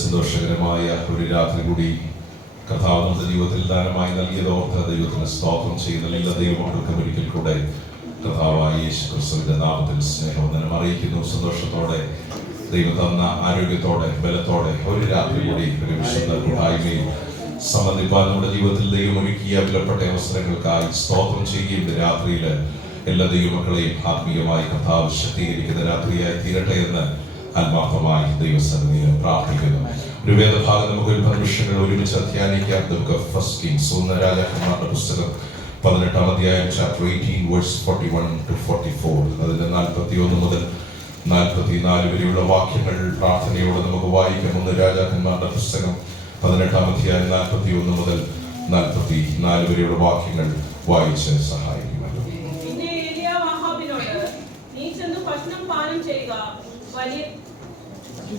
സന്തോഷകരമായ ഒരു രാത്രി കൂടി കർത്താവ് നമ്മുടെ ജീവിതത്തിൽ ദാനമായി നൽകിയത് ഓർത്ത് ദൈവത്തിന് സ്തോത്രം ചെയ്യുന്ന എല്ലാ ദൈവമക്കൾക്കും ഒരിക്കൽ കൂടെ കർത്താവായ യേശു ക്രിസ്തുവിന്റെ നാമത്തിൽ സ്നേഹവന്ദനം അറിയിക്കുന്നു. സന്തോഷത്തോടെ ദൈവം തന്ന ആരോഗ്യത്തോടെ ബലത്തോടെ ഒരു രാത്രി കൂടി ഒരു വിശുദ്ധ കൂട്ടായ്മയിൽ സംബന്ധിപ്പാൻ നമ്മുടെ ജീവിതത്തിൽ ദൈവം ഒരുക്കിയ വിലപ്പെട്ട അവസരങ്ങൾക്കായി സ്തോത്രം ചെയ്യുകയും രാത്രിയിൽ എല്ലാ ദൈവമക്കളെയും ആത്മീയമായി കർത്താവ് ശക്തീകരിക്കുന്ന രാത്രിയായി തീരട്ടെ എന്ന് ആത്മാർത്ഥമായി ദൈവസന്നിധിയിൽ പ്രാർത്ഥിക്കുന്നു. ഒരു വേദഭാഗം നമുക്ക് ഒരു 10 നിമിഷങ്ങൾ ഒരുമിച്ച് അധ്യാനിക്കാം. നമുക്ക് ഫസ്റ്റ് കിങ്സ് 1 രാജാക്കന്മാരുടെ പുസ്തകം 18-ാം അധ്യായം ചാപ്റ്റർ 18 വേഴ്സ് 41 to 44 അതിന്റെ 41 മുതൽ 44 വരെയുള്ള വാക്യങ്ങൾ പ്രാർത്ഥനയോടെ നമുക്ക് വായിക്കാം. 1 രാജാക്കന്മാരുടെ പുസ്തകം 18-ാം അധ്യായം 41 മുതൽ 44 വരെയുള്ള വാക്യങ്ങൾ വായിച്ച് സഹായിക്കും.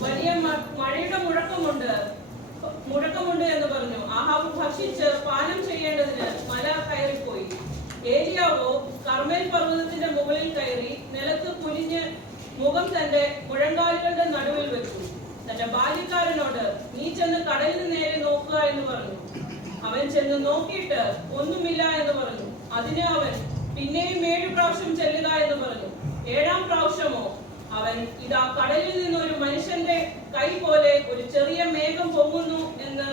വലിയ മഴയുടെ മുഴക്കമുണ്ട് എന്ന് പറഞ്ഞു. ആഹാബ് ഭക്ഷിച്ച് പാനം ചെയ്യേണ്ടതിന് മല കയറിപ്പോയി. ഏലിയാവോ കർമ്മേൽ പർവ്വതത്തിന്റെ മുകളിൽ കയറി നിലത്ത് കുനിഞ്ഞ് മുഖം തന്റെ മുഴങ്കാലുകളുടെ നടുവിൽ വെച്ചു. തന്റെ ബാല്യക്കാരനോട്, നീ ചെന്ന് കടലിന് നേരെ നോക്കുക എന്ന് പറഞ്ഞു. അവൻ ചെന്ന് നോക്കിയിട്ട് ഒന്നുമില്ല എന്ന് പറഞ്ഞു. അതിന് അവൻ പിന്നെയും 7 പ്രാവശ്യം ചെല്ലുക എന്ന് പറഞ്ഞു. 7-ാം പ്രാവശ്യമോ അവൻ, ഇതാ കടലിൽ നിന്ന് ഒരു മനുഷ്യന്റെ കൈ പോലെ ഒരു ചെറിയ മേഘം പൊങ്ങുന്നു എന്ന്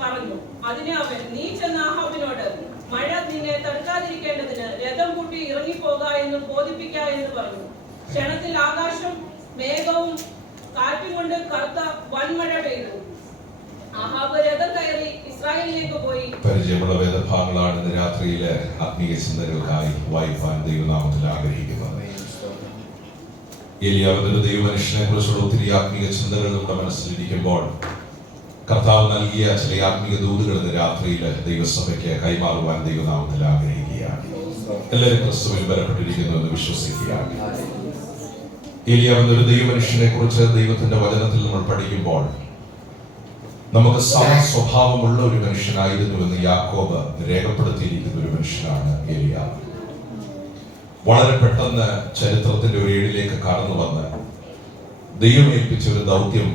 പറഞ്ഞു. അതിന് അവൻ, നീ ചെന്ന ആഹാബിനോട്, മഴ നിന്നെ തടുക്കാതിരിക്കേണ്ടതിന് രഥം കൂട്ടി ഇറങ്ങിപ്പോക എന്ന് ബോധിപ്പിക്ക എന്ന് പറഞ്ഞു. ക്ഷണത്തിൽ ആകാശം മേഘവും കാറ്റും കൊണ്ട് കറുത്ത വൻമഴ പെയ്തു. ആഹാബ് രഥം കയറി ഇസ്രായേലിലേക്ക് പോയി. പരിചയമുള്ള വേദഭാഗങ്ങളാണ് ഇന്ന് രാത്രിയിലെ ആത്മീയ ചിന്തകൾക്കായി വായിപ്പാൻ ദൈവനാമത്തിൽ ആഗ്രഹിക്കുന്നത്. ഏലിയാവ് ദൈവമനുഷ്യനെ കുറിച്ചുള്ള ഒത്തിരി ആത്മീയ ചിന്തകൾ നമ്മുടെ മനസ്സിലിരിക്കുമ്പോൾ കർത്താവ് നൽകിയ ചില ആത്മീയ ദൂതുകൾ ഇന്ന് രാത്രിയിൽ ദൈവസഭയ്ക്ക് കൈമാറുവാൻ ദൈവനാമത്തിൽ ആഗ്രഹിക്കുകയാണ്. എല്ലാവരും ക്രിസ്തുവിൽ ബലപ്പെട്ടിരിക്കുന്നു എന്ന് വിശ്വസിക്കുകയാണ്. ഏലിയാവ് ദൈവമനുഷ്യനെ കുറിച്ച് ദൈവത്തിന്റെ വചനത്തിൽ നമ്മൾ പഠിക്കുമ്പോൾ നമുക്ക് സ്വഭാവമുള്ള ഒരു മനുഷ്യനായിരുന്നുവെന്ന് യാക്കോബ് രേഖപ്പെടുത്തിയിരിക്കുന്ന ഒരു മനുഷ്യനാണ് ഏലിയാവ്. വളരെ പെട്ടെന്ന് ചരിത്രത്തിന്റെ ഒരു ഏഴിലേക്ക് കടന്നു വന്ന് ദൈവം ഏൽപ്പിച്ച ഒരു ദൗത്യം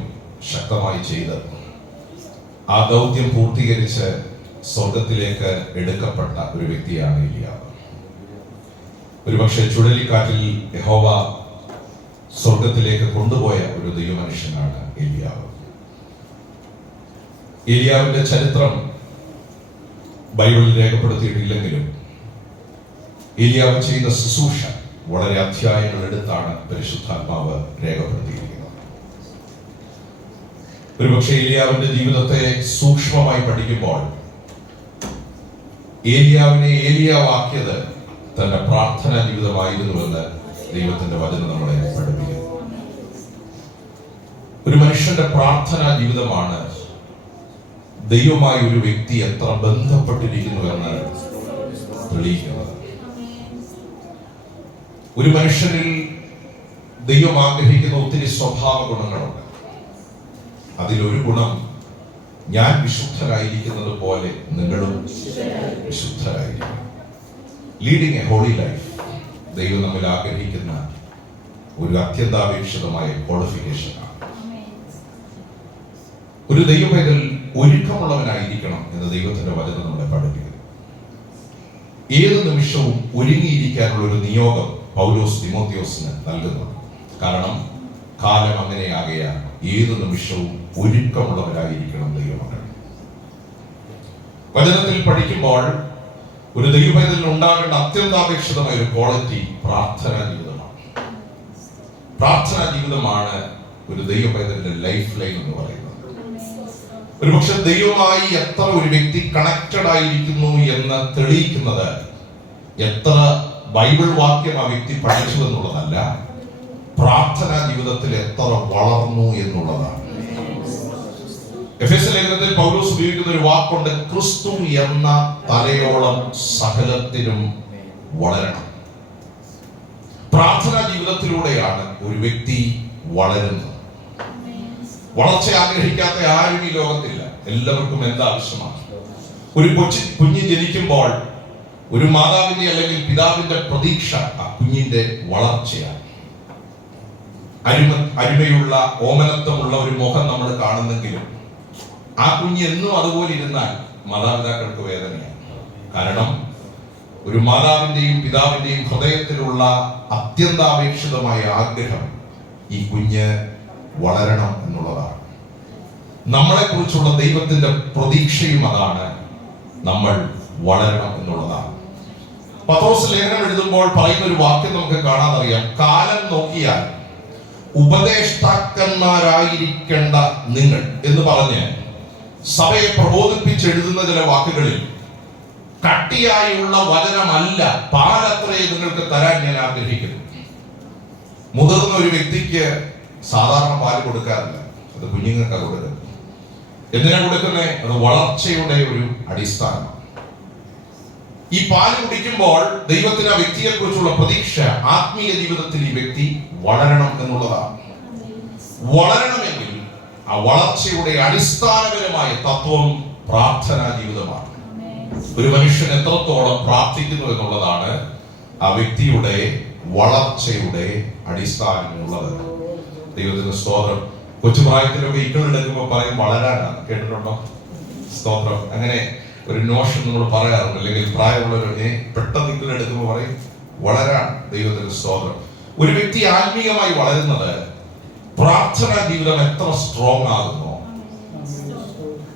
ശക്തമായി ചെയ്ത് ആ ദൗത്യം പൂർത്തീകരിച്ച് സ്വർഗത്തിലേക്ക് എടുക്കപ്പെട്ട ഒരു വ്യക്തിയാണ് ഏലിയാവ്. ഒരുപക്ഷെ ചുഴലിക്കാറ്റിൽ യഹോവ സ്വർഗത്തിലേക്ക് കൊണ്ടുപോയ ഒരു ദൈവമനുഷ്യനാണ് ഏലിയാവ്. ഏലിയാവിന്റെ ചരിത്രം ബൈബിളിൽ രേഖപ്പെടുത്തിയിട്ടില്ലെങ്കിലും ഏലിയാവ് ചെയ്ത ശുശ്രൂഷ വളരെ അധ്യായങ്ങൾ എടുത്താണ് പരിശുദ്ധാത്മാവ് രേഖപ്പെടുത്തിയിരിക്കുന്നത്. ഒരുപക്ഷെ ഏലിയാവിന്റെ ജീവിതത്തെ സൂക്ഷ്മമായി പഠിക്കുമ്പോൾ ഏലിയാവിനെ ഏലിയാവാക്കിയത് തന്റെ പ്രാർത്ഥനാ ജീവിതമായിരുന്നുവെന്ന് ദൈവത്തിന്റെ വചനം നമ്മളെ പഠിപ്പിക്കുന്നു. ഒരു മനുഷ്യന്റെ പ്രാർത്ഥനാ ജീവിതമാണ് ദൈവമായി ഒരു വ്യക്തി എത്ര ബന്ധപ്പെട്ടിരിക്കുന്നുവെന്ന് തെളിയിക്കുന്നത്. ഒരു മനുഷ്യനിൽ ദൈവം ആഗ്രഹിക്കുന്ന ഒത്തിരി സ്വഭാവ ഗുണങ്ങളുണ്ട്. അതിലൊരു ഗുണം, ഞാൻ വിശുദ്ധരായിരിക്കുന്നത് പോലെ നിങ്ങളും വിശുദ്ധരായിരിക്കണം. ലീഡിങ് എ ഹോളി ലൈഫ് ദൈവം നമ്മിൽ ആഗ്രഹിക്കുന്ന ഒരു അത്യന്താപേക്ഷിതമായ ക്വാളിഫിക്കേഷനാണ്. ഒരു ദൈവപൈതൽ ഒരുക്കമുള്ളവനായിരിക്കണം എന്ന് ദൈവത്തിന്റെ വചനം നമ്മളെ പഠിപ്പിക്കുന്നു. ഏത് നിമിഷവും ഒരുങ്ങിയിരിക്കാനുള്ള ഒരു നിയോഗം പൗലോസ് തിമോത്തിയോസിന് നൽകുന്നുണ്ട്. കാരണം കാലം അങ്ങനെയാകയാൽ ഏത് നിമിഷവും ഒരുക്കമുള്ളവരായിരിക്കണം ദൈവമക്കൾ. വചനത്തിൽ പഠിക്കുമ്പോൾ ഒരു ദൈവപൈതലിന് ഉണ്ടാകേണ്ട അത്യന്താപേക്ഷിതമായ ഒരു ക്വാളിറ്റി പ്രാർത്ഥനാ ജീവിതമാണ്. പ്രാർത്ഥനാ ജീവിതമാണ് ഒരു ദൈവപൈതലിന്റെ ലൈഫ് ലൈൻ എന്ന് പറയുന്നത്. ഒരുപക്ഷെ ദൈവമായി എത്ര ഒരു വ്യക്തി കണക്റ്റഡ് ആയിരിക്കുന്നു എന്ന് തെളിയിക്കുന്നത് എത്ര ബൈബിൾ വാക്യം ആ വ്യക്തി പഠിച്ചു എന്നുള്ളതല്ല, പ്രാർത്ഥനാ ജീവിതത്തിൽ എത്ര വളർന്നു എന്നുള്ളതാണ്. എഫെസ്യ ലേഖനത്തിൽ പൗലോസ് ഉപയോഗിക്കുന്ന ഒരു വാക്കുണ്ട്, ക്രിസ്തു എന്ന തലയോളം സകലത്തിലും വളരണം. പ്രാർത്ഥനാ ജീവിതത്തിലൂടെയാണ് ഒരു വ്യക്തി വളരുന്നത്. വളർച്ച ആഗ്രഹിക്കാത്ത ആരും ഈ ലോകത്തില്ല. എല്ലാവർക്കും എന്താ ആവശ്യമാണ്? ഒരു കുഞ്ഞ് ജനിക്കുമ്പോൾ ഒരു മാതാവിന്റെ അല്ലെങ്കിൽ പിതാവിന്റെ പ്രതീക്ഷ ആ കുഞ്ഞിന്റെ വളർച്ചയാണ്. അരുമയുള്ള ഓമനത്വമുള്ള ഒരു മുഖം നമ്മൾ കാണുന്നെങ്കിലും ആ കുഞ്ഞ് എന്നും അതുപോലെ ഇരുന്നാൽ മാതാപിതാക്കൾക്ക് വേദനയാണ്. കാരണം ഒരു മാതാവിന്റെയും പിതാവിന്റെയും ഹൃദയത്തിലുള്ള അത്യന്താപേക്ഷിതമായ ആഗ്രഹം ഈ കുഞ്ഞ് വളരണം എന്നുള്ളതാണ്. നമ്മളെ കുറിച്ചുള്ള ദൈവത്തിന്റെ പ്രതീക്ഷയും അതാണ്, നമ്മൾ വളരണം എന്നുള്ളതാണ്. പത്രോസ് ലേഖനം എഴുതുമ്പോൾ പറയുന്ന ഒരു വാക്യം നമുക്ക് കാണാതറിയാം. കാലം നോക്കിയാൽ ഉപദേഷ്ടാക്കന്മാരായിരിക്കേണ്ട നിങ്ങൾ എന്ന് പറഞ്ഞ് സഭയെ പ്രബോധിപ്പിച്ചെഴുതുന്ന ചില വാക്കുകളിൽ കട്ടിയായുള്ള വചനമല്ല, പാലത്രയെ നിങ്ങൾക്ക് തരാൻ ഞാൻ ആഗ്രഹിക്കുന്നു. മുതിർന്ന ഒരു വ്യക്തിക്ക് സാധാരണ പാല് കൊടുക്കാറില്ല, അത് കുഞ്ഞുങ്ങൾക്ക് കൊടുക്കുന്നത്. എന്തിനാ കൊടുക്കുന്നത്? അത് വളർച്ചയുടെ ഒരു അടിസ്ഥാനമാണ്. ഈ പാല് കുടിക്കുമ്പോൾ ദൈവത്തിന് ആ വ്യക്തിയെ കുറിച്ചുള്ള പ്രതീക്ഷ ആത്മീയ ജീവിതത്തിൽ ഈ വ്യക്തി വളരണം എന്നുള്ളതാണ്. വളരണമെങ്കിൽ ആ വളർച്ചയുടെ അടിസ്ഥാനപരമായ തത്വം പ്രാർത്ഥനാ ജീവിതമാണ്. ഒരു മനുഷ്യൻ എത്രത്തോളം പ്രാർത്ഥിക്കുന്നു എന്നുള്ളതാണ് ആ വ്യക്തിയുടെ വളർച്ചയുടെ അടിസ്ഥാനം എന്നുള്ളത്. ദൈവത്തിന് സ്തോത്രം. കൊച്ചുപ്രായത്തിലൊക്കെ ഇക്കളെടുക്കുമ്പോൾ പറയും വളരാനാണ്, കേട്ടിട്ടുണ്ടോ? സ്തോത്രം. അങ്ങനെ ഒരു നോഷൻ നമ്മൾ പറയാറുണ്ട്. അല്ലെങ്കിൽ പ്രായമുള്ളവർ പെട്ടെന്ന് ഇക്കളെടുക്കുമ്പോൾ പറയും വളരാൻ. ദൈവത്തിന് സ്തോത്രം. ഒരു വ്യക്തി ആത്മീയമായി വളരുന്നത് പ്രാർത്ഥനാ ജീവിതം എത്ര സ്ട്രോങ് ആകുന്നു,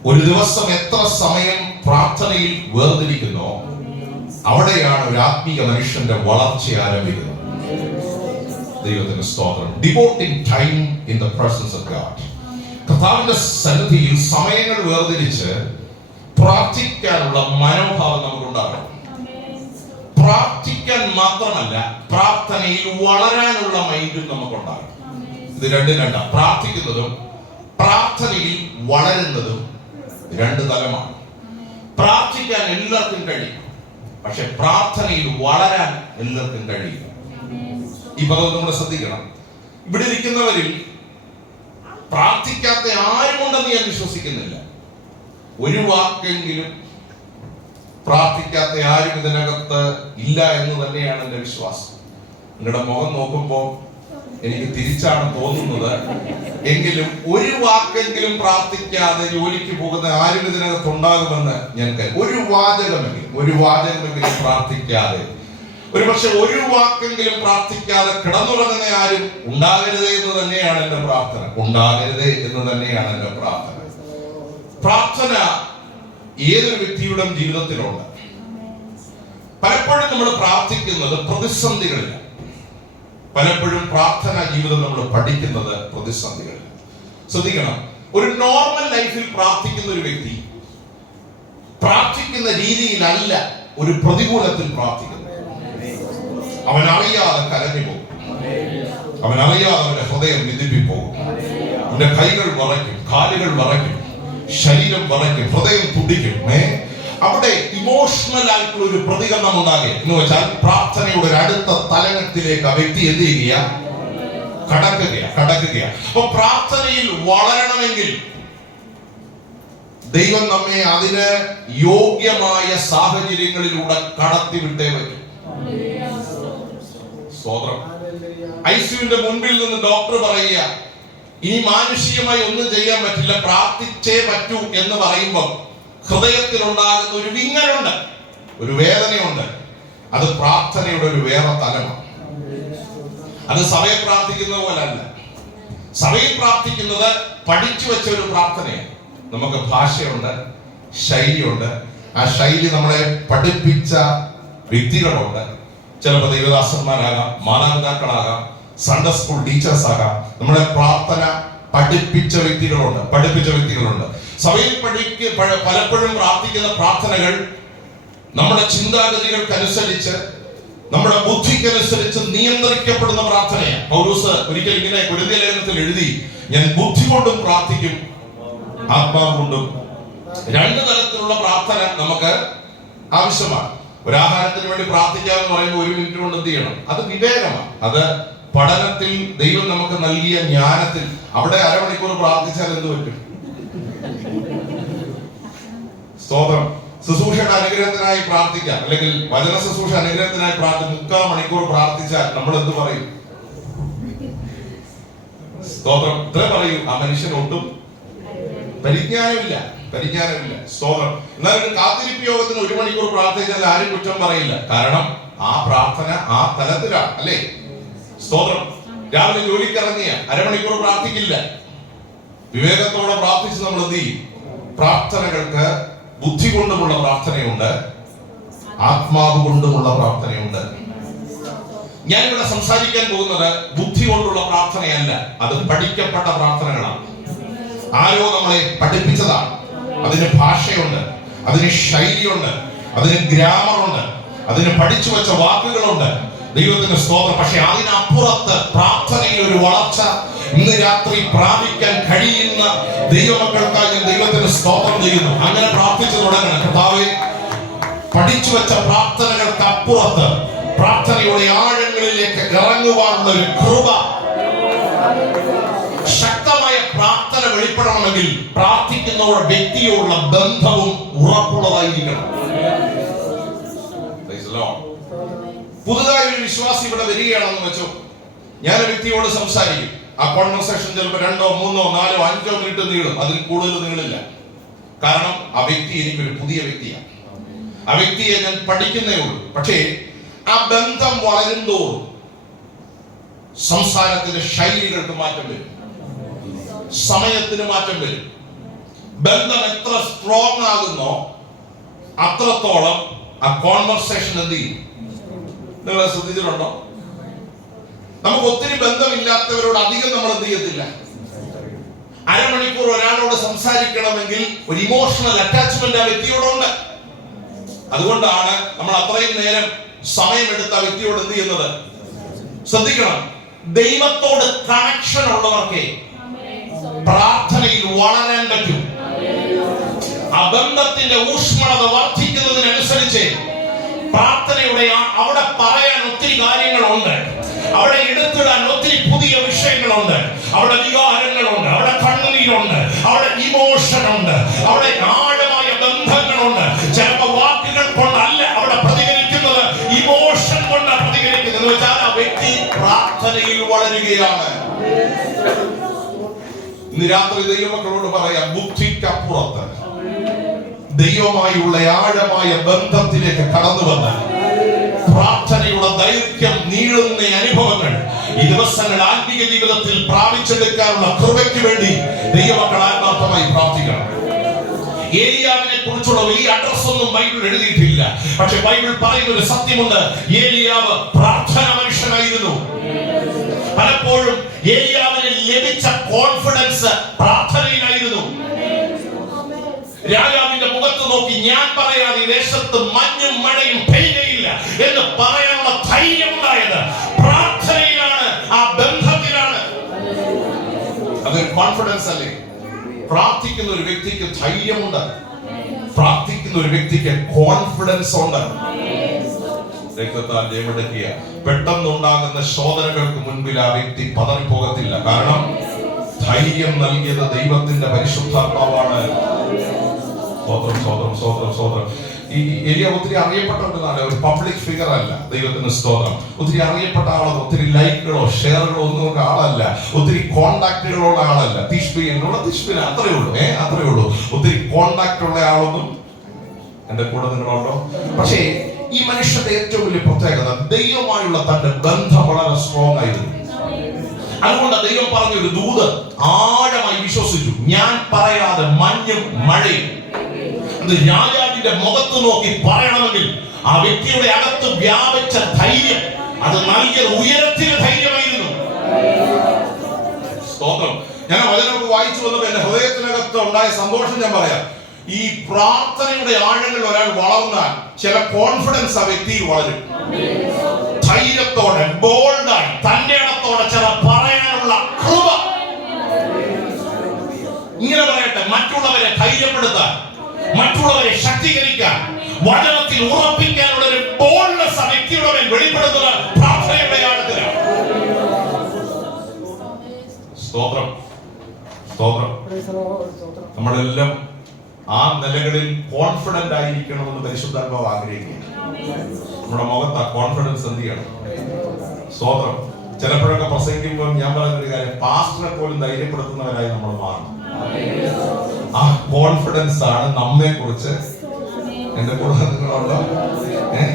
ഒരു ദിവസം എത്ര സമയം പ്രാർത്ഥനയിൽ വേർതിരിക്കുന്നു, അവിടെയാണ് ഒരു ആത്മീയ മനുഷ്യന്റെ വളർച്ച ആരംഭിക്കുന്നത്. ദൈവത്തിന്റെ സ്തോത്രം. Devoting time in the presence of God. കർത്താവിന്റെ സന്നിധിയിൽ സമയങ്ങൾ വേർതിരിച്ച് പ്രാർത്ഥിക്കാനുള്ള മനോഭാവം നമുക്കുണ്ടാകണം. പ്രാർത്ഥിക്കാൻ മാത്രമല്ല, പ്രാർത്ഥനയിൽ വളരാനുള്ള മൈൻഡും നമുക്കുണ്ടാകണം. ഇത് രണ്ടാം. പ്രാർത്ഥിക്കുന്നതും പ്രാർത്ഥനയിൽ വളരുന്നതും രണ്ട് തലമാണ്. പ്രാർത്ഥിക്കാൻ എല്ലാവർക്കും കഴിയും, പക്ഷെ പ്രാർത്ഥനയിൽ വളരാൻ എല്ലാവർക്കും കഴിയില്ല. ഈ പദം നമ്മൾ ശ്രദ്ധിക്കണം. ഇവിടെ ഇരിക്കുന്നവരിൽ പ്രാർത്ഥിക്കാത്ത ആരുമുണ്ടെന്ന് ഞാൻ വിശ്വസിക്കുന്നില്ല. ഒരു വാക്കെങ്കിലും പ്രാർത്ഥിക്കാത്ത ആരും ഇതിനകത്ത് ഇല്ല എന്ന് തന്നെയാണ് എന്റെ വിശ്വാസം. നിങ്ങളുടെ മുഖം നോക്കുമ്പോൾ എനിക്ക് തിരിച്ചാണ് തോന്നുന്നത്. എങ്കിലും ഒരു വാക്കെങ്കിലും പ്രാർത്ഥിക്കാതെ ജോലിക്ക് പോകുന്ന ആരും ഇതിനകത്ത് ഉണ്ടാകുമെന്ന് ഞാൻ കരുതുന്നു. ഒരു വാചകമെങ്കിലും പ്രാർത്ഥിക്കാതെ, ഒരു പക്ഷെ ഒരു വാക്കെങ്കിലും പ്രാർത്ഥിക്കാതെ കിടന്നുറങ്ങുന്ന ആരും ഉണ്ടാകരുതേ എന്ന് തന്നെയാണ് എന്റെ പ്രാർത്ഥന. ഉണ്ടാകരുതേ എന്ന് തന്നെയാണ് എന്റെ പ്രാർത്ഥന. പ്രാർത്ഥന ഏതൊരു വ്യക്തിയുടെ ജീവിതത്തിലുണ്ട്. പലപ്പോഴും നമ്മൾ പ്രാർത്ഥിക്കുന്നത് പ്രതിസന്ധികളില്ല. പലപ്പോഴും പ്രാർത്ഥനാ ജീവിതം നമ്മൾ പഠിക്കുന്നത് പ്രതിസന്ധികളില്ല. ശ്രദ്ധിക്കണം. ഒരു നോർമൽ ലൈഫിൽ പ്രാർത്ഥിക്കുന്ന ഒരു വ്യക്തി പ്രാർത്ഥിക്കുന്ന രീതിയിലല്ല ഒരു പ്രതികൂലത്തിൽ പ്രാർത്ഥിക്കുന്നത്. അവനറിയാതെ കരഞ്ഞു പോകും, അവനറിയാതെ അവന്റെ ഹൃദയം വിദിപ്പിപ്പോകും. അവന്റെ കൈകൾ വിറയ്ക്കും, കാലുകൾ വിറയ്ക്കും, ശരീരം വിറയ്ക്കും, ഹൃദയം തുടിക്കും. അവിടെ ഇമോഷണൽ ആയിട്ടുള്ള ഒരു പ്രതികരണം ഉണ്ടാകുക എന്ന് വെച്ചാൽ പ്രാർത്ഥനയുടെ ഒരു അടുത്ത തലത്തിലേക്ക് ആ വ്യക്തി എന്ത് ചെയ്യുക? കടക്കുക. അപ്പൊ പ്രാർത്ഥനയിൽ വളരണമെങ്കിൽ ദൈവം നമ്മെ അതിന് യോഗ്യമായ സാഹചര്യങ്ങളിലൂടെ കടത്തിവിട്ടേ പറ്റും. സ്തോത്രം. ഐസിയുവിന്റെ മുൻപിൽ നിന്ന് ഡോക്ടർ പറയുക, ഇനി മാനുഷികമായി ഒന്നും ചെയ്യാൻ പറ്റില്ല, പ്രാർത്ഥിച്ചേ പറ്റൂ എന്ന് പറയുമ്പോൾ ഹൃദയത്തിൽ ഉണ്ടാകുന്ന ഒരു വിങ്ങലുണ്ട്, ഒരു വേദനയുണ്ട്. അത് പ്രാർത്ഥനയുടെ ഒരു വേറെ തലമാണ്. അത് സഭയെ പ്രാർത്ഥിക്കുന്ന പോലെ അല്ല. സഭയിൽ പ്രാർത്ഥിക്കുന്നത് പഠിച്ചു വെച്ച ഒരു പ്രാർത്ഥനയാണ്. നമുക്ക് ഭാഷയുണ്ട്, ശൈലിയുണ്ട്. ആ ശൈലി നമ്മളെ പഠിപ്പിച്ച വ്യക്തികളുണ്ട്. ചിലപ്പോൾ ദൈവദാസന്മാരാകാം, മാതാപിതാക്കളാകാം, സൺഡേ സ്കൂൾ ടീച്ചേഴ്സ് ആകാം. നമ്മുടെ പ്രാർത്ഥന പഠിപ്പിച്ച വ്യക്തികളുണ്ട്. സഭയിൽ പലപ്പോഴും പ്രാർത്ഥിക്കുന്ന പ്രാർത്ഥനകൾ നമ്മുടെ ചിന്താഗതികൾക്കനുസരിച്ച്, നമ്മുടെ ബുദ്ധിക്കനുസരിച്ച് നിയന്ത്രിക്കപ്പെടുന്ന പ്രാർത്ഥനയാണ്. പൗലോസ് ഒരിക്കൽ ഇങ്ങനെ കൊരിന്ത്യ ലേഖനത്തിൽ എഴുതി, ഞാൻ ബുദ്ധി കൊണ്ടും പ്രാർത്ഥിക്കും, ആത്മാവ് കൊണ്ടും. രണ്ട് തരത്തിലുള്ള പ്രാർത്ഥന നമുക്ക് ആവശ്യമാണ്. ഒരു ആഹാരത്തിന് വേണ്ടി പ്രാർത്ഥിക്കാമെന്ന് പറയുമ്പോൾ 1 മിനിറ്റ് കൊണ്ട് എന്ത് ചെയ്യണം? അത് വിവേകമാണ്. അത് പഠനത്തിൽ ദൈവം നമുക്ക് നൽകിയ ജ്ഞാനത്തിൽ. അവിടെ അരമണിക്കൂർ പ്രാർത്ഥിച്ചാൽ എന്ത് പറ്റും? സ്തോത്രം. ശുശ്രൂഷയുടെ അനുഗ്രഹത്തിനായി പ്രാർത്ഥിക്കാം, അല്ലെങ്കിൽ വചന ശുശ്രൂഷ അനുഗ്രഹത്തിനായി 3/4 മണിക്കൂർ പ്രാർത്ഥിച്ചാൽ നമ്മൾ എന്ത് പറയും? സ്തോത്രം. ഇത്ര പറയൂ, ആ മനുഷ്യൻ ഒട്ടും പരിജ്ഞാനമില്ല. സ്തോത്രം. എന്നാൽ ഒരു കാത്തിരിപ്പ് യോഗത്തിന് 1 മണിക്കൂർ പ്രാർത്ഥിച്ചാൽ ആരും കുറ്റം പറയില്ല. കാരണം ആ പ്രാർത്ഥന ആ തലത്തിലാണ്, അല്ലേ? സ്തോത്രം. രാവിലെ ജോലിക്കിറങ്ങിയ അരമണിക്കൂർ പ്രാർത്ഥിക്കില്ല. വിവേകത്തോടെ പ്രാർത്ഥിച്ച് നമ്മൾ എന്ത് ചെയ്യും? പ്രാർത്ഥനകൾക്ക് ബുദ്ധി കൊണ്ടുമുള്ള പ്രാർത്ഥനയുണ്ട്, ആത്മാവ് കൊണ്ടുമുള്ള പ്രാർത്ഥനയുണ്ട്. ഞാനിവിടെ സംസാരിക്കാൻ പോകുന്നത് ബുദ്ധി കൊണ്ടുള്ള പ്രാർത്ഥനയല്ല, അത് പഠിക്കപ്പെട്ട പ്രാർത്ഥനകളാണ്. ആരോ നമ്മളെ പഠിപ്പിച്ചതാണ്. അതിന് ഭാഷയുണ്ട്, അതിന് ശൈലിയുണ്ട്, അതിന് ഗ്രാമറുണ്ട്, അതിന് പഠിച്ചു വെച്ച വാക്കുകളുണ്ട്. ദൈവത്തിന്റെ സ്തോത്രം. പക്ഷെ അതിനപ്പുറത്ത് പ്രാർത്ഥനയിൽ ഒരു വളർച്ച ഇന്ന് രാത്രി പ്രാപിക്കാൻ കഴിയുന്ന ദൈവമക്കൾക്കായി ഞാൻ ദൈവത്തിന് സ്തോത്രം ചെയ്യുന്നു. അങ്ങനെ പ്രാർത്ഥിച്ചു തുടങ്ങണം. കർത്താവേ, പഠിച്ചു വെച്ച പ്രാർത്ഥനകൾക്ക് അപ്പുറത്ത് പ്രാർത്ഥനയുടെ ആഴങ്ങളിലേക്ക് ഇറങ്ങുവാനുള്ള ഒരു കൃപ. ശക്തമായ പ്രാർത്ഥന വെളിപ്പെടണമെങ്കിൽ പ്രാർത്ഥിക്കുന്ന വ്യക്തിയോടുള്ള ബന്ധവും ഉറപ്പുള്ളതായിരിക്കണം. പുതുതായി ഒരു വിശ്വാസി ഇവിടെ വരികയാണെന്ന് വെച്ചോ, ഞാൻ ഒരു വ്യക്തിയോട് സംസാരിക്കും. ആ കോൺവെർസേഷൻ ചിലപ്പോൾ 2, 3, 4, 5 മിനിറ്റ് നീളും, അതിൽ കൂടുതൽ നീളില്ല. കാരണം ആ വ്യക്തി എനിക്കൊരു പുതിയ വ്യക്തിയാണ്. ആ വ്യക്തിയെ ഞാൻ പഠിക്കുന്നേ ഉള്ളൂ. പക്ഷേ ആ ബന്ധം വളരുന്തോറും സംസാരത്തിന്റെ ശൈലികൾക്ക് മാറ്റം വരും, സമയത്തിന് മാറ്റം വരും. ബന്ധം എത്ര സ്ട്രോങ് ആകുന്നോ അത്രത്തോളം ആ കോൺവെർസേഷൻ എന്ത് ചെയ്യും? നിങ്ങൾ ശ്രദ്ധിച്ചിട്ടുണ്ടോ? നമുക്ക് ഒത്തിരി ബന്ധമില്ലാത്തവരോട് അധികം നമ്മൾ എന്ത് ചെയ്യത്തില്ല. അരമണിക്കൂർ ഒരാളോട് സംസാരിക്കണമെങ്കിൽ ഒരു ഇമോഷണൽ അറ്റാച്ച്മെന്റ് ആ വ്യക്തിയോടുണ്ട്. അതുകൊണ്ടാണ് നമ്മൾ അത്രയും നേരം സമയമെടുത്ത ആ വ്യക്തിയോട് എന്ത് ചെയ്യുന്നത്. ശ്രദ്ധിക്കണം, ദൈവത്തോട് കണക്ഷൻ ഉള്ളവർക്ക് പ്രാർത്ഥനയിൽ വളരാൻ പറ്റും. ആ ബന്ധത്തിന്റെ ഊഷ്മളത വർദ്ധിക്കുന്നതിനനുസരിച്ച് പ്രാർത്ഥനയുടെ അവിടെ പറയാൻ ഒത്തിരി കാര്യങ്ങളുണ്ട്, അവിടെ എടുത്തിടാൻ ഒത്തിരി പുതിയ വിഷയങ്ങളുണ്ട്, അവിടെ വികാരങ്ങളുണ്ട്, അവിടെ കണ്ണുനീരുണ്ട്, അവിടെ ഇമോഷൻ ഉണ്ട്, അവിടെ ആഴമായ ബന്ധങ്ങളുണ്ട്. ചിലപ്പോൾ വാക്കുകൾ കൊണ്ടല്ല അവിടെ പ്രതികരിക്കുന്നത്, ഇമോഷൻ കൊണ്ട് പ്രതികരിക്കുന്നത്. എന്ന് വെച്ചാൽ ആ വ്യക്തി പ്രാർത്ഥനയിൽ വളരുകയാണ്. ഇന്ന് രാത്രി ദൈവമക്കളോട് പറയാം, ബുദ്ധിക്കപ്പുറത്ത് ദൈവമായുള്ള ആഴമായ ബന്ധത്തിലേക്ക് കടന്നു വന്ന് പ്രാർത്ഥനയുടെ ദൈർഘ്യം നീളുന്ന അനുഭവങ്ങൾ ഈ ദിവസങ്ങൾ ആത്മീയ ജീവിതത്തിൽ പ്രാപിച്ചെടുക്കാനുള്ള കൃപയ്ക്ക് വേണ്ടി ദൈവമക്കൾ ആത്മാർത്ഥമായി പ്രാർത്ഥിക്കണം. ഏലിയാവിനെ കുറിച്ചുള്ള വലിയ അഡ്രസ് ഒന്നും ബൈബിൾ എഴുതിയിട്ടില്ല. പക്ഷെ ബൈബിൾ പറയുന്ന ഒരു സത്യമുണ്ട്, ഏലിയാവ് പ്രാർത്ഥനാ മനുഷ്യനായിരുന്നു. പലപ്പോഴും ഏലിയാവിന് ലഭിച്ച കോൺഫിഡൻസ് പ്രാർത്ഥനയിലായിരുന്നു. രാജാവിന്റെ മുഖത്ത് നോക്കി ഞാൻ പറയാതെ ദേശത്ത് മഞ്ഞും മഴയും പെയ്യുകയില്ല എന്ന് പറയാനുള്ള ധൈര്യം ഉണ്ടായത് പ്രാർത്ഥനയിലാണ്, ആ ബന്ധത്തിലാണ്. അതൊരു കോൺഫിഡൻസ് അല്ലേ? പ്രാർത്ഥിക്കുന്ന ഒരു വ്യക്തിക്ക് ധൈര്യമുണ്ട്, പ്രാർത്ഥിക്കുന്ന ഒരു വ്യക്തിക്ക് കോൺഫിഡൻസ് ഉണ്ട്. രക്തത്താൽ ജയമെടുക്കിയ പെട്ടെന്നുണ്ടാകുന്ന ശോധനകൾക്ക് മുൻപിൽ ആ വ്യക്തി പതറിപ്പോകത്തില്ല. കാരണം ധൈര്യം നൽകിയത് ദൈവത്തിന്റെ പരിശുദ്ധാത്മാവാണ്. ഈ ഏരിയ ഒത്തിരി അറിയപ്പെട്ടതാണ്, ഒരു പബ്ലിക് ഫിഗർ അല്ല. ദൈവത്തിന് സ്തോത്രം. ഒത്തിരി അറിയപ്പെട്ട ആളോ, ഒത്തിരി ലൈക്കുകളോ ഷെയറുകളോ ഒന്നും ആളല്ല, ഒത്തിരി കോണ്ടാക്റ്റുകളുള്ള ആളല്ല. തിഷ്പിന അത്രേ ഉള്ളൂ. ഒത്തിരി കോണ്ടാക്ട് ഉള്ള ആളൊന്നും എന്റെ കൂടെ നിങ്ങളുണ്ടോ? പക്ഷേ ഈ മനുഷ്യന്റെ ഏറ്റവും വലിയ പ്രത്യേകത ദൈവമായുള്ള തന്റെ ബന്ധം വളരെ സ്ട്രോങ് ആയിരുന്നു. അതുകൊണ്ട് ദൈവം പറഞ്ഞൊരു ദൂത് ആഴമായി വിശ്വസിച്ചു. ഞാൻ പറയാതെ മഞ്ഞും മഴയും അത് രാജാവിന്റെ മുഖത്ത് നോക്കി പറയണമെങ്കിൽ ആ വ്യക്തിയുടെ അകത്ത് വ്യാപിച്ച ധൈര്യം, അത് നൽകിയത് ഉയരത്തിന് ധൈര്യമായിരുന്നു. സ്തോത്രം. ഞാൻ വചനമൊക്കെ വായിച്ചു വന്നപ്പോൾ എന്റെ ഹൃദയത്തിനകത്ത് ഉണ്ടായ സന്തോഷം ഞാൻ പറയാം. ഈ പ്രാർത്ഥനയുടെ ആഴങ്ങളിൽ ഒരാൾ വളർന്നാൽ ചില കോൺഫിഡൻസ് ആ വ്യക്തിയിൽ വളരും. ധൈര്യത്തോടെ, ബോൾഡായി, തന്റെ ഇടത്തോടെ ചില പറയാനുള്ള കൃപ. ഇങ്ങനെ പറയട്ടെ, മറ്റുള്ളവരെ ധൈര്യപ്പെടുത്താൻ, മറ്റുള്ളവരെ ശക്തീകരിക്കാൻ, വചനത്തിൽ ഉറപ്പിക്കാനുള്ള ഒരു ബോൾഡ്നെസ് ആ വ്യക്തിയുടെ മേൽ വെളിപ്പെടുന്നത് പ്രാർത്ഥനയുടെ ആഴത്തിലാണ്. സ്തോത്രം. നമ്മളെല്ലാം ആ നിലകളിൽ കോൺഫിഡന്റ് ആയിരിക്കണമെന്ന് പരിശുദ്ധാത്മാവ് ആഗ്രഹിക്കുകയാണ്. നമ്മുടെ മുഖത്ത് ആ കോൺഫിഡൻസ് എന്ത് ചെയ്യണം? സ്തോത്രം. ചിലപ്പോഴൊക്കെ പ്രസംഗിക്കുമ്പോൾ ഞാൻ പറയുന്ന ഒരു കാര്യം, പാസ്റ്ററെ പോലും ധൈര്യപ്പെടുത്തുന്നവരായി നമ്മൾ മാറണം. ആ കോൺഫിഡൻസ് ആണ് നമ്മെ കുറിച്ച്. എന്റെ കൂടെ നിങ്ങളുണ്ടോ?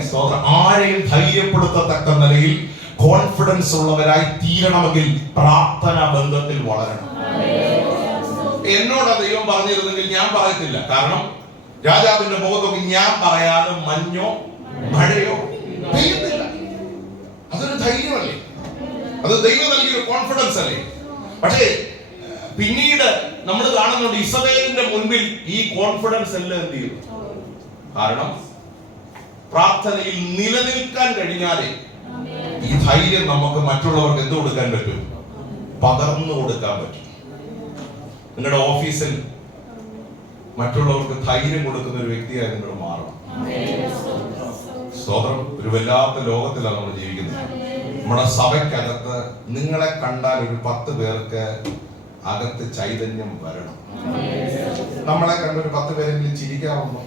സ്തോത്രം. ആരെയും ധൈര്യപ്പെടുത്തത്തക്ക നിലയിൽ കോൺഫിഡൻസ് ഉള്ളവരായി തീരണമെങ്കിൽ പ്രാർത്ഥനാ ബന്ധത്തിൽ വളരണം. എന്നോട് ദൈവം പറഞ്ഞിരുന്നെങ്കിൽ ഞാൻ പറയത്തില്ല. കാരണം രാജാവിന്റെ മുഖത്തൊക്കെ ഞാൻ പറയാതെ മഞ്ഞോ മഴയോ പെയ്യത്തില്ല. അതൊരു ധൈര്യമല്ലേ? അത് ദൈവം നൽകിയൊരു കോൺഫിഡൻസ് അല്ലേ? പക്ഷേ പിന്നീട് നമ്മൾ കാണുന്നുണ്ട് ഇസബേലിന്റെ മുൻപിൽ ഈ കോൺഫിഡൻസ് എല്ലാം എന്ത് ചെയ്യും? കാരണം പ്രാർത്ഥനയിൽ നിലനിൽക്കാൻ കഴിഞ്ഞാലേ ഈ ധൈര്യം നമുക്ക് മറ്റുള്ളവർക്ക് എന്ത് കൊടുക്കാൻ പറ്റും? പകർന്നു കൊടുക്കാൻ പറ്റും. നിങ്ങളുടെ ഓഫീസിൽ മറ്റുള്ളവർക്ക് ധൈര്യം കൊടുക്കുന്ന ഒരു വ്യക്തിയായി നിങ്ങൾ മാറണം. സ്തോത്രം. ഒരു വല്ലാത്ത ലോകത്തിലാണ് നമ്മൾ ജീവിക്കുന്നത്. നമ്മുടെ സഭയ്ക്കകത്ത് നിങ്ങളെ കണ്ടാൽ ഒരു 10 പേർക്ക് അകത്ത് ചൈതന്യം വരണം. നമ്മളെ കണ്ട ഒരു 10 പേരെങ്കിലും ചിരിക്കാറുണ്ടോ?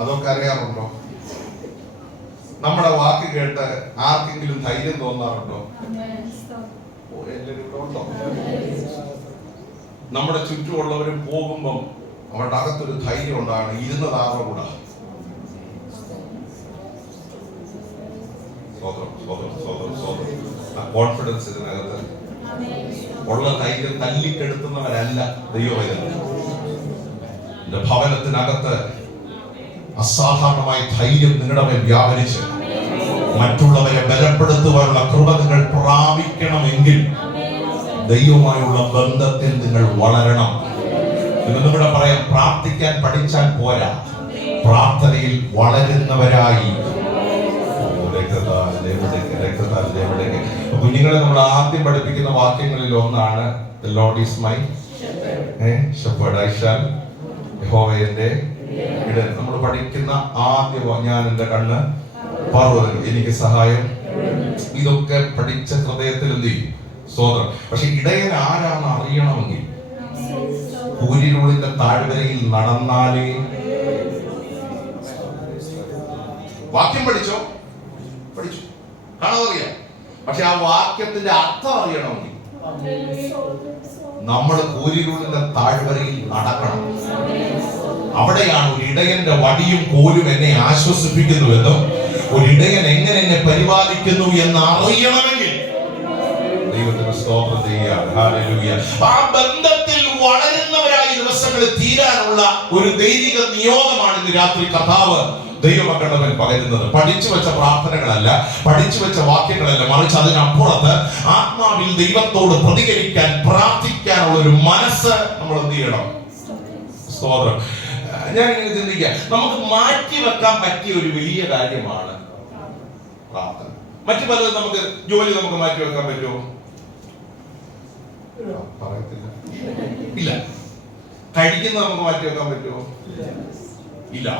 അതൊക്കെ അറിയാറുണ്ടോ? നമ്മുടെ വാക്ക് കേട്ട് ആർക്കെങ്കിലും ധൈര്യം തോന്നാറുണ്ടോ? എല്ലാവരും ഉണ്ടോ? നമ്മുടെ ചുറ്റുമുള്ളവരും പോകുമ്പം അവരുടെ അകത്തൊരു ധൈര്യം ഉണ്ടാകണം. ഇരുന്നത് ആരുടെ കൂടെ? കോൺഫിഡൻസ് ഇതിനകത്ത് ഉള്ള ധൈര്യം തല്ലിക്കെടുത്തുന്നവരല്ല ദൈവവേദന. എന്റെ ഭവനത്തിനകത്ത് അസാധാരണമായ ധൈര്യം നിങ്ങളുടെ മേൽ വ്യാപരിച്ച് മറ്റുള്ളവരെ ബലപ്പെടുത്തുവാനുള്ള കൃപ നിങ്ങൾ പ്രാപിക്കണമെങ്കിൽ ദൈവവുമായുള്ള ബന്ധത്തിൽ നിങ്ങൾ വളരണം. നിങ്ങളുടെ പറയാം, പ്രാർത്ഥിക്കാൻ പഠിച്ചാൽ പോരാ, പ്രാർത്ഥനയിൽ വളരുന്നവരായി. കുഞ്ഞുങ്ങളെ നമ്മൾ ആദ്യം പഠിപ്പിക്കുന്ന വാക്യങ്ങളിൽ ഒന്നാണ് The Lord is my shepherd, I shall. യഹോവയുടെ ഇടയൻ. നമ്മൾ പഠിക്കുന്ന ആദ്യ ഞാൻ എന്റെ കണ്ണ് പർവ്വതങ്ങൾ എനിക്ക് സഹായം. ഇതൊക്കെ പഠിച്ച ഹൃദയത്തിൽ എന്ത് ചെയ്യും? സ്തോത്രം. പക്ഷെ ഇടയൻ ആരാന്ന് അറിയണമെങ്കിൽ കൂരിരുളിന്റെ താഴ്വരയിൽ നടന്നാലേ. വാക്യം പഠിച്ചോ? പഠിച്ചു, കാണാതറിയാം. പക്ഷെ ആ വാക്യത്തിന്റെ അർത്ഥം അറിയണമെങ്കിൽ നമ്മൾ കൂരിരുളിന്റെ താഴ്വരയിൽ നടക്കണം. അവിടെയാണ് ഒരു ഇടയന്റെ വടിയും കോലും എന്നെ ആശ്വസിപ്പിക്കുന്നുവെന്നും ഒരു ഇടയൻ എങ്ങനെ എന്നെ പരിപാലിക്കുന്നു എന്ന് അറിയണമെങ്കിൽ ദൈവത്തിന് സ്തോത്രം ചെയ്യാം. ഹല്ലേലൂയ. ആ ബന്ധത്തിൽ വളരുന്നവരായി ദിവസങ്ങളിൽ തീരാനുള്ള ഒരു ദൈവിക നിയോഗമാണ് ഇന്ന് രാത്രി കർത്താവ് ദൈവമക്കളുടെ മേൽ പകരുന്നത്. പഠിച്ചു വെച്ച പ്രാർത്ഥനകളല്ല, പഠിച്ചു വെച്ച വാക്യങ്ങളല്ല, മറിച്ച് അതിനപ്പുറത്ത് ആത്മാവിൽ ദൈവത്തോട് പ്രതികരിക്കാൻ, പ്രാർത്ഥിക്കാനുള്ള ഒരു മനസ്സ് നമ്മൾ എന്ത് ചെയ്യണം? സ്തോത്രം. ഞാൻ ഇങ്ങനെ ചിന്തിക്കാം, നമുക്ക് മാറ്റിവെക്കാൻ പറ്റിയ ഒരു വലിയ കാര്യമാണ് പ്രാർത്ഥന. മറ്റു പലതും നമുക്ക് ജോലി നമുക്ക് മാറ്റിവെക്കാൻ പറ്റുമോ? പറയത്തില്ല. ഇല്ല. കഴിക്കുന്നത് നമുക്ക് മാറ്റിവെക്കാൻ പറ്റുമോ? ഇല്ല.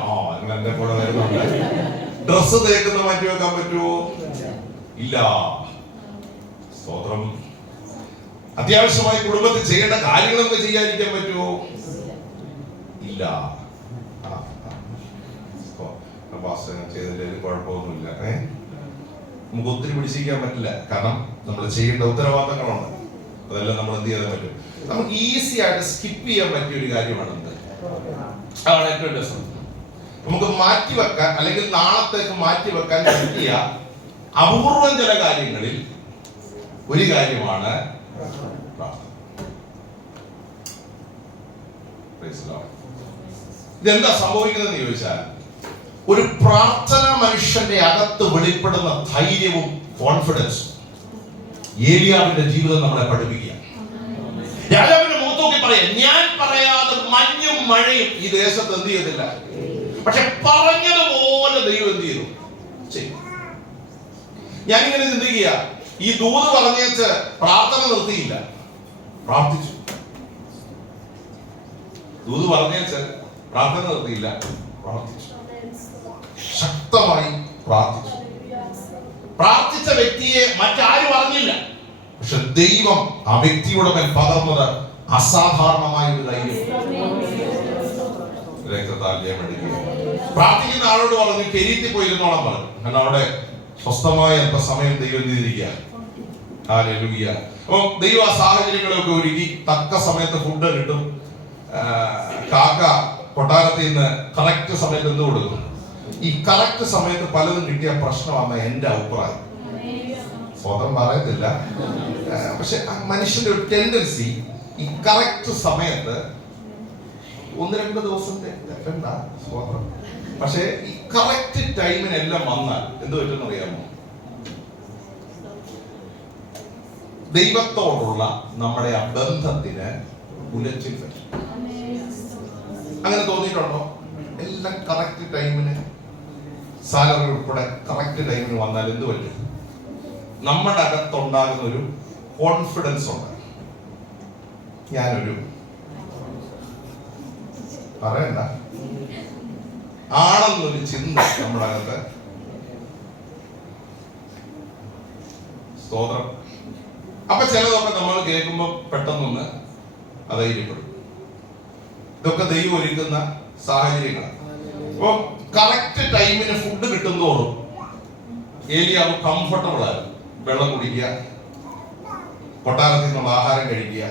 നിങ്ങൾ എന്റെ കൂടെ വരുന്നുണ്ട്. ഡ്രസ് തേക്കുന്നത് മാറ്റിവെക്കാൻ പറ്റുമോ? ഇല്ല. സ്തോത്രം. അത്യാവശ്യമായി കുടുംബത്തിൽ ചെയ്യേണ്ട കാര്യങ്ങളൊക്കെ ചെയ്യാതിരിക്കാൻ പറ്റുമോ? ഇല്ല. ചെയ്തില്ലെങ്കിൽ കുഴപ്പമൊന്നുമില്ല. നമുക്ക് ഒത്തിരി പിടിച്ചിരിക്കാൻ പറ്റില്ല. കാരണം നമ്മൾ ചെയ്യേണ്ട ഉത്തരവാദിത്തങ്ങളുണ്ട്. അതെല്ലാം നമ്മൾ എന്ത് ചെയ്യാൻ പറ്റും? നമുക്ക് ഈസി ആയിട്ട് സ്കിപ്പ് ചെയ്യാൻ പറ്റിയ ഒരു കാര്യമാണ് എന്ത്? അതാണ് ഏറ്റവും രസം. നമുക്ക് മാറ്റിവെക്കാൻ അല്ലെങ്കിൽ നാളത്തേക്ക് മാറ്റിവെക്കാൻ പറ്റിയ അപൂർവം ചില കാര്യങ്ങളിൽ ഒരു കാര്യമാണ് പ്രാർത്ഥന. ഇതെന്താ സംഭവിക്കുന്നതെന്ന് ചോദിച്ചാൽ, ഒരു പ്രാർത്ഥന മനുഷ്യന്റെ അകത്ത് വെളിപ്പെടുന്ന ധൈര്യവും കോൺഫിഡൻസും ഏലിയാവിന്റെ ജീവിതം നമ്മളെ പഠിപ്പിക്കുക. രാജാവിന്റെ മുഖത്തോക്കി പറയാം, ഞാൻ പറയാതെ മഞ്ഞും മഴയും ഈ ദേശത്ത് എന്ത് ചെയ്തില്ല. പക്ഷെ പറഞ്ഞതുപോലെ ദൈവം എന്ത് ചെയ്തു? ഞാനിങ്ങനെ ചിന്തിക്കുക, ഈ ദൂത് പറഞ്ഞേച്ച് പ്രാർത്ഥന നിർത്തിയില്ല, പ്രാർത്ഥിച്ചു. ദൂത് പറഞ്ഞേച്ച് പ്രാർത്ഥന നിർത്തിയില്ല, പ്രാർത്ഥിച്ചു. ശക്തമായി പ്രാർത്ഥിച്ചു. പ്രാർത്ഥിച്ച വ്യക്തിയെ മറ്റാരും അറിഞ്ഞില്ല. പക്ഷെ ദൈവം ആ വ്യക്തിയുടെ മേൽ പകർന്നത് അസാധാരണമായ ഒരു ധൈര്യം. പ്രാർത്ഥിക്കുന്ന ആളോട് പറഞ്ഞു, കെരീത്തി പോയിരുന്നോളം പറഞ്ഞു. കാരണം അവിടെ സ്വസ്ഥമായ സമയം ദൈവം ചെയ്തിരിക്കുക. ഹല്ലേലൂയ. അപ്പൊ ദൈവം ആ സാഹചര്യങ്ങളൊക്കെ ഒരുക്കി തക്ക സമയത്ത് ഫുഡ് കിട്ടും. കാക്ക കൊട്ടാരത്തിൽ നിന്ന് കറക്റ്റ് സമയത്ത് എന്ത് കൊടുക്കും? ഈ കറക്റ്റ് സമയത്ത് പലതും കിട്ടിയ പ്രശ്നമാണ് എന്റെ അഭിപ്രായം. സ്വതം പറയത്തില്ല, പക്ഷെ മനുഷ്യന്റെ ഒരു ടെൻഡൻസി ഈ കറക്റ്റ് സമയത്ത് 1-2 ദിവസത്തെ സ്വതം, പക്ഷെ ഈ കറക്റ്റ് ടൈമിനെല്ലാം വന്നാൽ എന്ത് പറ്റുമെന്ന് അറിയാമോ? ദൈവത്തോടുള്ള നമ്മുടെ ആ ബന്ധത്തിന് ഉലച്ചിൽ വരും. അങ്ങനെ തോന്നിയിട്ടുണ്ടോ? എല്ലാം കറക്റ്റ് ടൈമിന്, സാലറി ഉൾപ്പെടെ കറക്റ്റ് ടൈമിന് വന്നാൽ എന്ത് പറ്റും? നമ്മുടെ അകത്തുണ്ടാകുന്ന ഒരു കോൺഫിഡൻസ് ഉണ്ട്. ഞാനൊരു പറയണ്ട ആണെന്നൊരു ചിന്ത നമ്മുടെ അകത്ത്. സ്തോത്രം. അപ്പൊ ചിലതൊക്കെ നമ്മൾ കേൾക്കുമ്പോൾ പെട്ടെന്നൊന്ന് അധൈര്യപ്പെടും. ഇതൊക്കെ ദൈവം ഒരുക്കുന്ന സാഹചര്യങ്ങളാണ്. അപ്പൊ കറക്റ്റ് ടൈമിന് ഫുഡ് കിട്ടുന്നതോടും ഏലിയാവ് കംഫർട്ടബിൾ ആയിരുന്നു. വെള്ളം കുടിക്കുക, കൊട്ടാരത്തിൽ നിന്നുള്ള ആഹാരം കഴിക്കുക.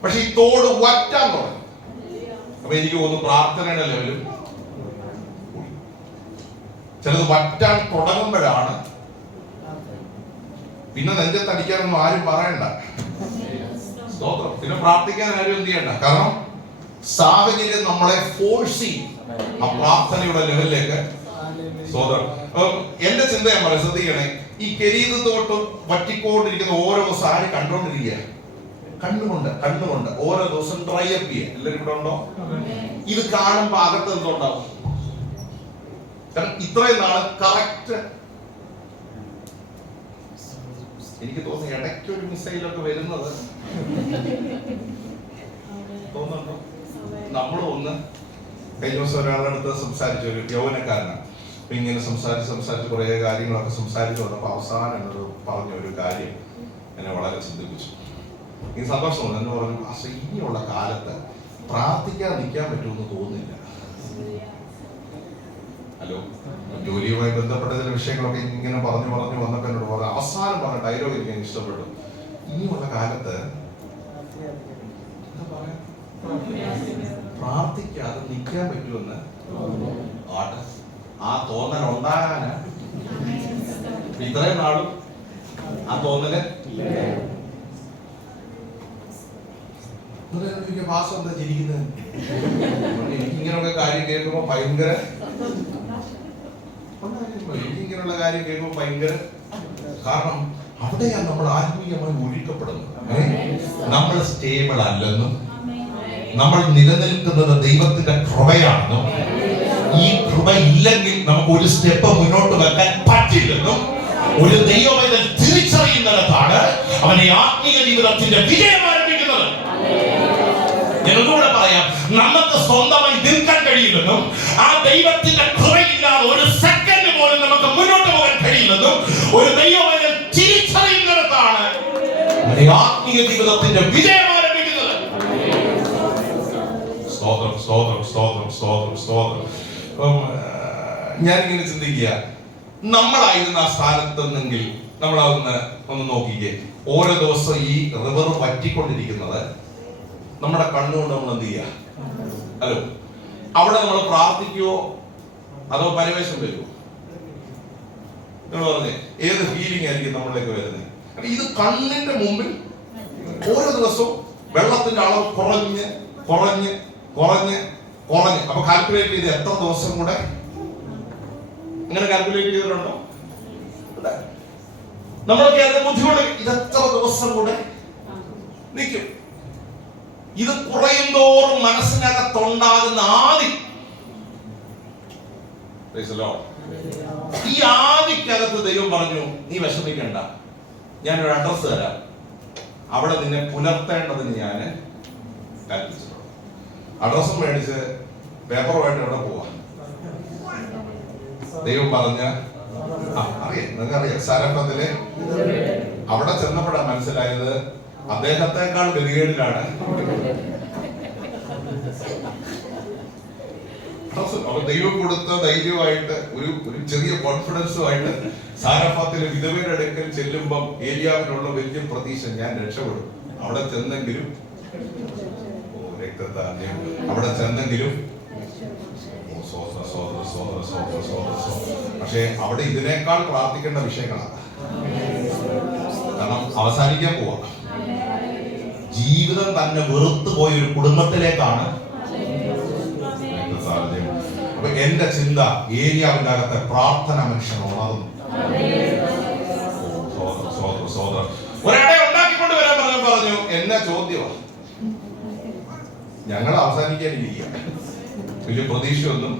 പക്ഷെ ഈ തോട് വറ്റാൻ തുടങ്ങി. അപ്പൊ എനിക്ക് തോന്നുന്നു പ്രാർത്ഥനയുടെ ലെവലും ചിലത് വറ്റാൻ തുടങ്ങുമ്പോഴാണ് പിന്നെ നെഞ്ചത്തടിക്കാനൊന്നും ആരും പറയണ്ട. സ്തോത്രം. പിന്നെ പ്രാർത്ഥിക്കാൻ ആരും എന്ത് ചെയ്യണ്ട. കാരണം സാഹചര്യം നമ്മളെ ഫോഴ്സ് ചെയ്യും ആ പ്രാർത്ഥനയുടെ ലെവലിലേക്ക്. സ്തോത്രം. എന്റെ ചിന്ത ഞാൻ പറയാം, ശ്രദ്ധിക്കണേ. ഈ കെരീത് തോട്ട് വറ്റിക്കൊണ്ടിരിക്കുന്ന ഓരോ ദിവസം ആര് കണ്ടോണ്ടിരിക്കുക? കണ്ണുകൊണ്ട് ഓരോ ദിവസം ഡ്രൈ അപ്പ് ചെയ്യുക. എല്ലാവരും ഇവിടെ ഉണ്ടോ? ഇത് കാണുമ്പോ അകത്ത് എന്തുണ്ടാവും? കാരണം ഇത്രയും നാള് കറക്റ്റ്. എനിക്ക് തോന്നുന്നു ഇടയ്ക്ക് ഒരു മിസൈലൊക്കെ വരുന്നത് തോന്നുന്നുണ്ടോ? നമ്മൾ ഒന്ന് കഴിഞ്ഞ ദിവസം ഒരാളുടെ അടുത്ത് സംസാരിച്ച ഒരു യൗവനക്കാരനാണ്. അപ്പൊ ഇങ്ങനെ സംസാരിച്ച് കുറെ കാര്യങ്ങളൊക്കെ സംസാരിച്ചു വന്നപ്പോ അവസാനം എന്നോട് പറഞ്ഞ ഒരു കാര്യം എന്നെ വളരെ ചിന്തിപ്പിച്ചു. ഈ സന്തോഷമുണ്ട്. എന്ന് പറഞ്ഞു, പക്ഷെ ഇനിയുള്ള കാലത്ത് പ്രാർത്ഥിക്കാൻ നിൽക്കാൻ പറ്റുമെന്ന് തോന്നുന്നില്ല. ഹലോ, ജോലിയുമായി ബന്ധപ്പെട്ട ചില വിഷയങ്ങളൊക്കെ ഇങ്ങനെ പറഞ്ഞു വന്നപ്പോ എന്നോട് പറഞ്ഞു, അവസാനം പറഞ്ഞ ഡയലോഗ് എനിക്ക് ഇഷ്ടപ്പെട്ടു. ഇനിയുള്ള കാലത്ത് എന്താ പറയാ, പ്രാർത്ഥിക്കാതെ നിൽക്കാൻ പറ്റുമെന്ന് ആ തോന്നൽ ഉണ്ടാകാന് ഇത്രയും നാളും ആ തോന്നല് ഭാഷ എന്താ ചിരിക്കുന്നത്? എനിക്കിങ്ങനെയൊക്കെ കാര്യം കേൾക്കുമ്പോ ഭയങ്കര എനിക്കിങ്ങനെയുള്ള കാര്യം കേൾക്കുമ്പോ ഭയങ്കര, കാരണം അവിടെയാണ് നമ്മൾ ആത്മീയമായി ഒഴുക്കപ്പെടുന്നത്. നമ്മൾ സ്റ്റേബിൾ അല്ലെന്നും നമ്മൾ നിലനിൽക്കുന്നത് ദൈവത്തിന്റെ കൃപയാണെന്നും ഈ കൃപ ഇല്ലെങ്കിൽ നമുക്ക് ഒരു സ്റ്റെപ്പ് മുന്നോട്ട് വെക്കാൻ പറ്റില്ലെന്നും ഒരു ദൈവവേദന തിരിച്ചറിയുന്നിടത്താണ് അവന്റെ ആത്മീയ ജീവിതത്തിന്റെ വിജയം ആരംഭിക്കുന്നത്. ഞാൻ ഒന്നുകൂടെ പറയാം, നമുക്ക് സ്വന്തമായി നിൽക്കാൻ കഴിയില്ലെന്നും ആ ദൈവത്തിന്റെ കൃപയില്ലാതെ ഒരു സെക്കൻഡ് പോലും നമുക്ക് മുന്നോട്ട് പോകാൻ കഴിയില്ലെന്നും ഒരു ദൈവവേദന തിരിച്ചറിയുന്നിടത്താണ് അവന്റെ ആത്മീയ ജീവിതത്തിന്റെ വിജയം ആരംഭിക്കുന്നത്. സ്തോത്രം, സ്തോത്രം, സ്തോത്രം, സ്തോത്രം, സ്തോത്രം. ഞാനിങ്ങനെ ചിന്തിക്കുക, നമ്മളായിരുന്ന ആ സ്ഥാനത്തെന്നെങ്കിൽ ഒന്ന് നോക്കിക്കേ. ഓരോ ദിവസം ഈ റിവർ വറ്റിക്കൊണ്ടിരിക്കുന്നത് നമ്മുടെ കണ്ണുകൊണ്ട് നമ്മൾ എന്ത് ചെയ്യുക? ഹലോ, അവിടെ നമ്മൾ പ്രാർത്ഥിക്കുവോ അതോ പരിവേഷം വരുമോ? നിങ്ങൾ പറഞ്ഞേ, ഏത് ഫീലിംഗ് ആയിരിക്കും നമ്മളിലേക്ക് വരുന്നത്? ഇത് കണ്ണിന്റെ മുമ്പിൽ ഓരോ ദിവസവും വെള്ളത്തിന്റെ അളവ് കുറഞ്ഞ് കുറഞ്ഞ് കുറഞ്ഞ് കുറഞ്ഞ്. അപ്പൊ കാൽക്കുലേറ്റ് ചെയ്ത് എത്ര ദിവസം കൂടെ അങ്ങനെ കാൽക്കുലേറ്റ് ചെയ്തിട്ടുണ്ടോ? നമ്മളൊക്കെ അതിന്റെ ബുദ്ധിമുട്ട് ഇത് എത്ര ദിവസം കൂടെ നിൽക്കും? ഇത് കുറയും തോറും മനസ്സിനകത്തുണ്ടാകുന്ന ആദി, ഈ ആദിക്കകത്ത് ദൈവം പറഞ്ഞു, നീ വിഷമിക്കണ്ട, ഞാനൊരു അഡ്രസ് തരാം, അവിടെ നിന്നെ പുലർത്തേണ്ടതിന് ഞാൻ കൽപ്പിച്ചിട്ടുണ്ട്. അഡ്രസ്സും മേടിച്ച് പേപ്പറുമായിട്ട് എവിടെ പോവാ? ദൈവം പറഞ്ഞ അറിയാം, നിങ്ങൾക്കറിയാം, സരഫത്തില് അവിടെ ചെന്നപ്പോഴാണ് മനസ്സിലായത് അദ്ദേഹത്തെക്കാൾ ഗതികേടിലാണ്. അപ്പൊ ദൈവം കൊടുത്ത ധൈര്യമായിട്ട് ഒരു ചെറിയ കോൺഫിഡൻസുമായിട്ട് സാരഫത്തിലെ വിധവയുടെ അടുക്കൽ ചെല്ലുമ്പം ഏലിയാവിനുള്ള വലിയ പ്രതീക്ഷ, ഞാൻ രക്ഷപ്പെടും. അവിടെ ചെന്നെങ്കിലും അവിടെ ചെന്നെങ്കിലും പക്ഷെ അവിടെ ഇതിനേക്കാൾ പ്രാർത്ഥിക്കേണ്ട വിഷയങ്ങളാണ്. കാരണം അവസാനിക്കാൻ പോവാ. ജീവിതം തന്നെ വെറുത്തു പോയ ഒരു കുടുംബത്തിലേക്കാണ് സാഹചര്യം. അപ്പൊ എന്റെ ചിന്ത ഏലിയാവിന്റെ അകത്തെ പ്രാർത്ഥന മനുഷ്യൻ ഉണർന്നു. ഒരാളെ ഉണ്ടാക്കിക്കൊണ്ട് വരാൻ പറഞ്ഞു. എന്നെ ചോദ്യമാണ്. ഞങ്ങൾ അവസാനിക്കാനിരിക്കുക, വലിയ പ്രതീക്ഷയൊന്നും.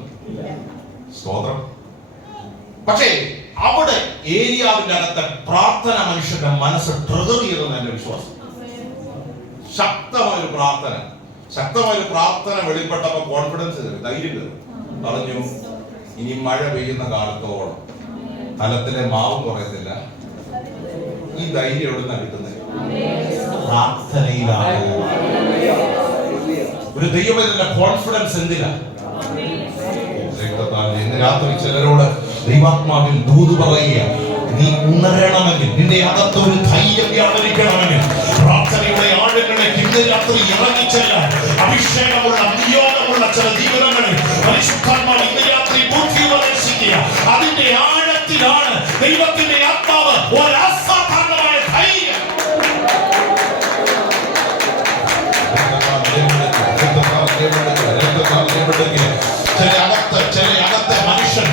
സ്തോത്രം. പക്ഷേ അവിടെ ഏലിയാവിന്റെ അകത്തെ പ്രാർത്ഥന മനുഷ്യന്റെ മനസ്സ് ട്രിഗർ ചെയ്തെന്ന് എന്റെ വിശ്വാസം. ശക്തമായൊരു പ്രാർത്ഥന വെളിപ്പെട്ടപ്പോ കോൺഫിഡൻസ് കയറി, ധൈര്യം കയറി. പറഞ്ഞു, ഇനി മഴ പെയ്യുന്ന കാലത്തോളം കലത്തിലെ മാവും കുറയത്തില്ല. ഈ ധൈര്യം എവിടെ നിന്നാണ് കിട്ടുന്നത്? പ്രാർത്ഥനയിലാണ്. ഒരു ദൈവത്തിന്റെ കോൺഫിഡൻസ് എന്തിനാ? ഇന്ന് രാത്രി ചിലരോട് ദൈവാത്മാവിൽ ദൂത് പറയുക, നീ ഉണരണമെങ്കിൽ, നിന്റെ അകത്തൊരു ധൈര്യം വ്യാപരിക്കണമെങ്കിൽ പ്രാർത്ഥനയുടെ ആഴങ്ങളിലേക്ക് ഇന്ന് രാത്രി ഇറങ്ങിച്ചെല്ലാൻ അഭിഷേകമുള്ള നിയോഗമുള്ള ചില ജീവിതങ്ങളിൽ പരിശുദ്ധാത്മാവ് ഇന്ന് രാത്രി പൂർത്തീകരിക്കുക. അതിന്റെ ആഴത്തിലാണ് ദൈവത്തിന്റെ ആത്മാവ് ഒരു അസാധാരണമായ ധൈര്യം. ചില അകത്തെ മനുഷ്യൻ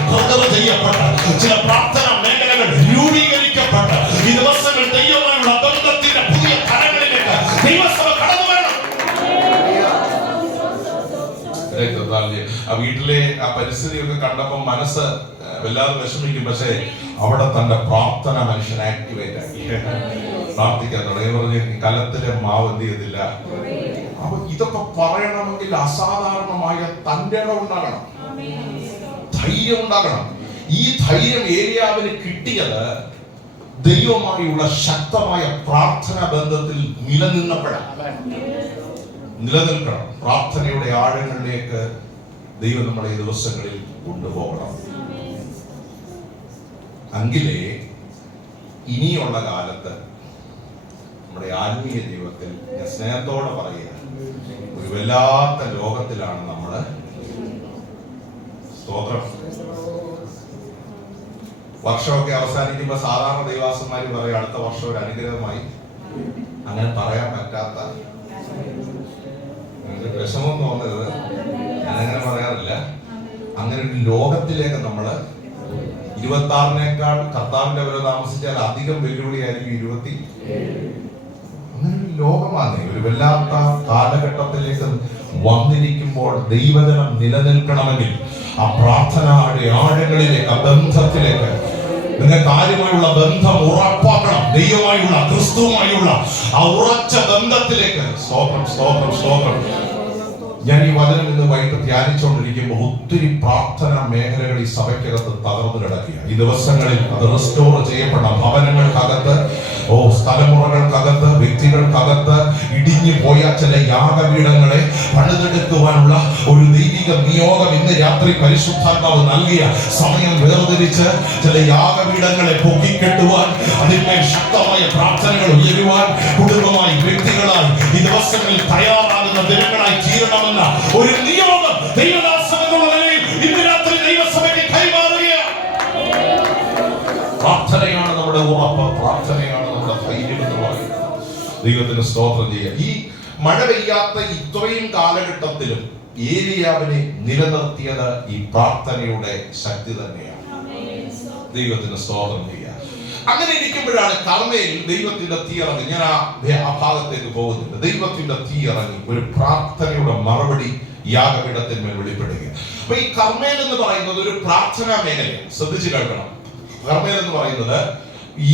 ചെയ്യപ്പെട്ട ചില പ്രാർത്ഥന മേഖലകൾ രൂപീകരിക്കപ്പെട്ട ഈ ദിവസങ്ങൾ ദൈവമായുള്ള ബന്ധത്തിന്റെ പുതിയ തലങ്ങളിലേക്ക് ദൈവസഭ കടന്നു വരണം. ആ വീട്ടിലെ ആ പരിസ്ഥിതിയൊക്കെ കണ്ടപ്പോൾ മനസ്സ് വല്ലാതെ വിഷമിക്കും. പക്ഷേ അവിടെ തന്റെ പ്രാർത്ഥന മനുഷ്യൻ ആക്ടിവേറ്റ് ആക്കി പ്രാർത്ഥിക്കാൻ തുടങ്ങി. പറഞ്ഞ് കലത്തിലെ മാവ് എന്ത് ചെയ്തില്ല. അപ്പൊ ഇതൊക്കെ പറയണമെങ്കിൽ അസാധാരണമായ തന്റെ ഇടം ഉണ്ടാകണം, ധൈര്യം ഉണ്ടാകണം. ഈ ധൈര്യം ഏലിയാവിന് കിട്ടിയത് ദൈവമായുള്ള ശക്തമായ പ്രാർത്ഥനാ ബന്ധത്തിൽ നിലനിൽക്കണം. പ്രാർത്ഥനയുടെ ആഴങ്ങളിലേക്ക് ദൈവം നമ്മളെ ഈ ദിവസങ്ങളിൽ കൊണ്ടുപോകണം. എങ്കിലേ ഇനിയുള്ള കാലത്ത് നമ്മുടെ ആത്മീയ ജീവിതത്തിൽ ഞാൻ സ്നേഹത്തോടെ പറയുക, ഒരു വല്ലാത്ത ലോകത്തിലാണ് നമ്മള്. സ്തോത്രം. വർഷമൊക്കെ അവസാനിക്കുമ്പോ സാധാരണ ദൈവാസന്മാര് പറയും അടുത്ത വർഷം ഒരു അനുഗ്രഹമായി. അങ്ങനെ പറയാൻ പറ്റാത്ത വിഷമം തോന്നരുത്, ഞാനങ്ങനെ പറയാറില്ല. അങ്ങനെ ഒരു ലോകത്തിലേക്ക് നമ്മള് 26-നേക്കാൾ കർത്താവിന്റെ വരെ താമസിച്ചാൽ അധികം വെല്ലുവിളിയായിരിക്കും 27. അങ്ങനെ ഒരു ലോകമാണ്. ഒരു വല്ലാത്ത കാലഘട്ടത്തിലേക്ക് വന്നിരിക്കുമ്പോൾ ദൈവജനം നിലനിൽക്കണമെങ്കിൽ ആ പ്രാർത്ഥനയുടെ ആഴങ്ങളിലേക്ക്, ആ ബന്ധത്തിലേക്ക്, നിങ്ങൾ കാര്യമായുള്ള ബന്ധം ഉറപ്പാക്കണം. ദൈവമായുള്ള, ക്രിസ്തുവുമായുള്ള ആ ഉറച്ച ബന്ധത്തിലേക്ക്. സ്തോത്രം, സ്തോത്രം, സ്തോത്രം. ഞാൻ ഈ വചനം ഇന്ന് വൈകിട്ട് ധ്യാനിച്ചുകൊണ്ടിരിക്കുമ്പോൾ ഒത്തിരി പ്രാർത്ഥന മേഖലകൾ ഈ സഭയ്ക്കകത്ത് തകർന്നു കിടക്കുക. ഈ ദിവസങ്ങളിൽ അത് റെസ്റ്റോർ ചെയ്യപ്പെട്ട ഭവനങ്ങൾക്കകത്ത്, തലമുറകൾക്കകത്ത്, വ്യക്തികൾക്കകത്ത് ഇടിഞ്ഞു പോയ ചില യാഗപീഠങ്ങളെ പണിതെടുക്കുവാനുള്ള ഒരു ദൈവിക നിയോഗം ഇന്ന് രാത്രി പരിശുദ്ധാത്മാവ് നൽകിയ സമയം വേർതിരിച്ച് ചില യാഗപീഠങ്ങളെ പൊക്കിക്കെട്ടുവാൻ, അതിന്മേൽ ശക്തമായ പ്രാർത്ഥനകൾ ഉയരുവാൻ, കുടുംബമായി, വ്യക്തികളായി ഈ ദിവസങ്ങളിൽ തയ്യാറാകുന്ന ദിനങ്ങളായി തീരണമെന്ന ഒരു നിയോഗം ദൈവദാസനെന്നുള്ള നിലയിൽ ഇന്ന് രാത്രി ദൈവസഭയ്ക്ക് കൈമാറുക. പ്രാർത്ഥനയാണ് നമ്മുടെ ഉറപ്പ്, പ്രാർത്ഥനയാണ് നമ്മുടെ ധൈര്യം എന്ന് പറയുന്നത്. ദൈവത്തിന് സ്തോത്രം ചെയ്യുക. ഈ മഴ പെയ്യാത്ത ഇത്രയും കാലഘട്ടത്തിലും ഏലിയാവിനെ നിലനിർത്തിയത് ഈ പ്രാർത്ഥനയുടെ ശക്തി തന്നെയാണ്. ദൈവത്തിന് സ്തോത്രം ചെയ്യുക. അങ്ങനെ ഇരിക്കുമ്പോഴാണ് കർമ്മയിൽ ദൈവത്തിന്റെ തീ ഇറങ്ങി. ഞാൻ ആ ഭാഗത്തേക്ക് പോകുന്നില്ല. ദൈവത്തിന്റെ തീ ഇറങ്ങി ഒരു പ്രാർത്ഥനയുടെ മറുപടി യാഗപീഠത്തിന്മേൽ വെളിപ്പെടുക. അപ്പൊ ഈ കർമ്മേൽ എന്ന് പറയുന്നത് ഒരു പ്രാർത്ഥനാ മേഖലയാണ്. ശ്രദ്ധിച്ചു കേൾക്കണം. കർമ്മേൽ എന്ന് പറയുന്നത്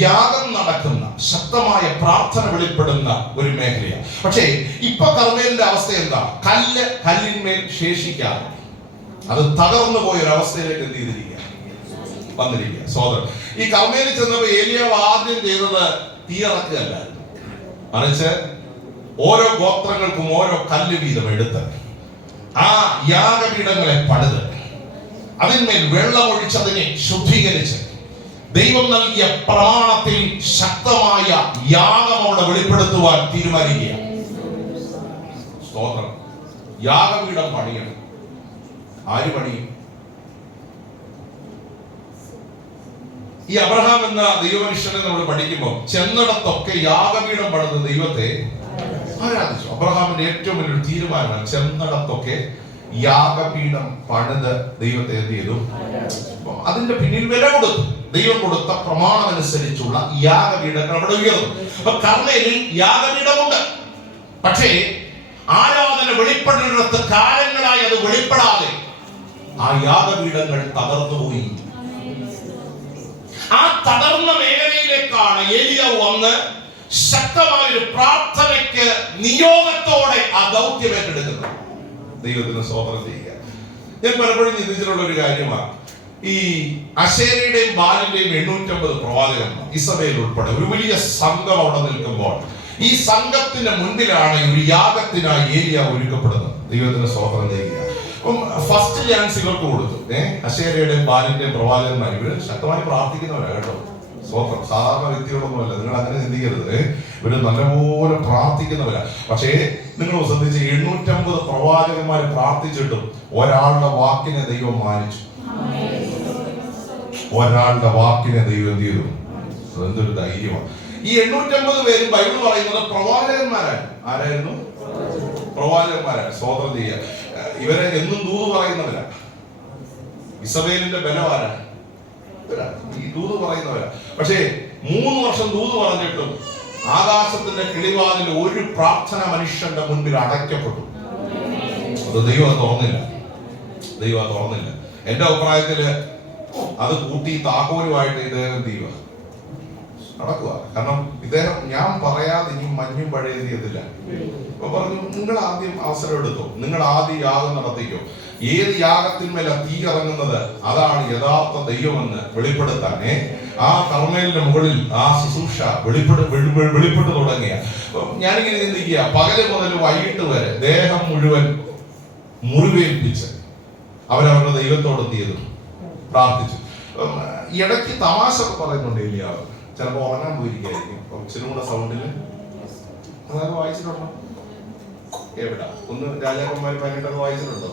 യാഗം നടക്കുന്ന, ശക്തമായ പ്രാർത്ഥന വെളിപ്പെടുന്ന ഒരു മേഖലയാണ്. പക്ഷേ ഇപ്പൊ കർമ്മേലിന്റെ അവസ്ഥ എന്താ? കല്ലിന്മേൽ ശേഷിക്കാതെ അത് തകർന്നു പോയ ഒരു അവസ്ഥയിലേക്ക് എന്ത് ചെയ്തിരിക്കുക, വന്നിരിക്കുക. സോദരൻ, ഈ കർമ്മേലിൽ ചെന്നപ്പോൾ ഏലിയാവ് ആദ്യം ചെയ്തത് തീയിറക്കുകയല്ലായിരുന്നു, മറിച്ച് ഓരോ ഗോത്രങ്ങൾക്കും ഓരോ കല്ല് വീതം എടുത്ത് ആ യാഗപീഠങ്ങളെ പണിത് അതിന്മേൽ വെള്ളമൊഴിച്ചതിനെ ശുദ്ധീകരിച്ച് ദൈവം നൽകിയ പ്രമാണത്തിൽ ശക്തമായ യാഗം അവിടെ വെളിപ്പെടുത്തുവാൻ തീരുമാനിക്കുക. സ്തോത്രം. യാഗപീഠം പണിയണം. ആര് പണിയും? ഈ അബ്രഹാം എന്ന ദൈവമനുഷ്യനെ നമ്മൾ പഠിക്കുമ്പോൾ ചെന്നിടത്തൊക്കെ യാഗപീഠം പണിത് ദൈവത്തെ ആരാധിച്ചു. അബ്രഹാമിന്റെ ഏറ്റവും വലിയൊരു തീരുമാനമാണ് ചെന്നിടത്തൊക്കെ യാഗപീഠം പണിത് ദൈവത്തെ എന്ത് ചെയ്തു? അതിന്റെ പിന്നിൽ വില കൊടുത്തു. ദൈവം കൊടുത്ത പ്രമാണം അനുസരിച്ചുള്ള യാഗപീഠങ്ങൾ അവിടെ ഉയർന്നു. അപ്പൊ കർമ്മേലിൽ യാഗപീഠമുണ്ട്. പക്ഷേ ആരാധന വെളിപ്പെടുന്നിടത്ത് കാലങ്ങളായി അത് വെളിപ്പെടാതെ ആ യാഗപീഠങ്ങൾ തകർന്നുപോയി. ആ തകർന്ന മേഖലയിലേക്കാണ് ഏലിയാവ് വന്ന് ശക്തമായൊരു പ്രാർത്ഥനയ്ക്ക് നിയോഗത്തോടെ ആ ദൗത്യം ഏറ്റെടുക്കുന്നത്. ദൈവത്തിന് സ്തോത്രം ചെയ്യുക. ഞാൻ പലപ്പോഴും ചിന്തിച്ചിട്ടുള്ള ഒരു കാര്യമാണ്, ഈ അശേരയുടെയും ബാലിന്റെയും 850 പ്രവാചകന്മാർ ഇസ്രായേൽ ഉൾപ്പെടെ ഒരു വലിയ സംഘം അവിടെ നിൽക്കുമ്പോൾ ഈ സംഘത്തിന്റെ മുൻപിലാണ് ഒരു യാഗത്തിനായി ഏലിയാവ് ഒരുക്കപ്പെടുന്നത്. ദൈവത്തിന് സ്തോത്രം ചെയ്യുക. ഫസ്റ്റ് ചാൻസ് ഇവർക്ക് കൊടുത്തു. അശേരയുടെയും ബാലിന്റെയും പ്രവാചകന്മാർ ഇവര് ശക്തമായി പ്രാർത്ഥിക്കുന്നവരാ കേട്ടോ. സ്തോത്രം. സാധാരണ വ്യക്തികളൊന്നുമല്ല, നിങ്ങൾ അങ്ങനെ ചിന്തിക്കരുത്. ഇവര് നല്ലപോലെ പ്രാർത്ഥിക്കുന്നവരാ. പക്ഷേ നിങ്ങൾ ശ്രദ്ധിച്ച് 850 പ്രവാചകന്മാർ പ്രാർത്ഥിച്ചിട്ടും ഒരാളുടെ വാക്കിനെ ദൈവം മാനിച്ചു. ഒരാളുടെ വാക്കിനെ ദൈവം എന്ത് ചെയ്തു? എന്തൊരു ധൈര്യമാണ്. ഈ 850 പേരും ബൈബിൾ പറയുന്നത് പ്രവാചകന്മാരാണ്. ആരായിരുന്നു? പ്രവാചകന്മാരാണ്. സ്തോത്രം ചെയ്യുക. ഇവരെ എന്നും ദൂത് പറയുന്നവരാണ്. ഇസ്രായേലിന്റെ ബലവാരാണ് ഈ ദൂത് പറയുന്നവരാ. പക്ഷേ 3 വർഷം ദൂത് പറഞ്ഞിട്ടും ആകാശത്തിന്റെ കിളിവാതിൽ ഒരു പ്രാർത്ഥന മനുഷ്യന്റെ മുൻപിൽ അടയ്ക്കപ്പെട്ടു. അത് ദൈവം തുറന്നില്ല. ദൈവം തുറന്നില്ല. എന്റെ അഭിപ്രായത്തില് അത് കൂട്ടി താക്കോലുമായിട്ട് ഇദ്ദേഹം ദൈവം നടക്കുക. കാരണം ഇദ്ദേഹം ഞാൻ പറയാതെ ഇനി മഞ്ഞും പഴയത് ചെയ്തില്ല. അപ്പൊ പറഞ്ഞു, നിങ്ങൾ ആദ്യം അവസരം എടുത്തോ, നിങ്ങൾ ആദ്യം യാഗം നടത്തിക്കോ. ഏത് യാഗത്തിന്മേല തീ ഇറങ്ങുന്നത് അതാണ് യഥാർത്ഥ ദൈവമെന്ന് വെളിപ്പെടുത്താനേ ആ കർമ്മേലിന്റെ മുകളിൽ ആ ശുശ്രൂഷ വെളിപ്പെട്ടു തുടങ്ങിയ. ഞാനിങ്ങനെ ചിന്തിക്കുക, പകല് മുതൽ വൈകിട്ട് വരെ ദേഹം മുഴുവൻ മുറിവേൽപ്പിച്ച് അവരവരുടെ ദൈവത്തോട് എത്തിയത് പ്രാർത്ഥിച്ചു. ഇടയ്ക്ക് തമാശ ഒക്കെ പറയുന്നുണ്ട് ഏലിയാവ്. ചിലപ്പോ ഉറങ്ങാൻ പോയിരിക്കായിരിക്കും. ഇച്ചിരി കൂടെ സൗണ്ടില് അതൊക്കെ വായിച്ചിട്ടുണ്ടോ? എവിടാ? ഒന്ന് രാജാക്കന്മാർ 18 വായിച്ചിട്ടുണ്ടോ?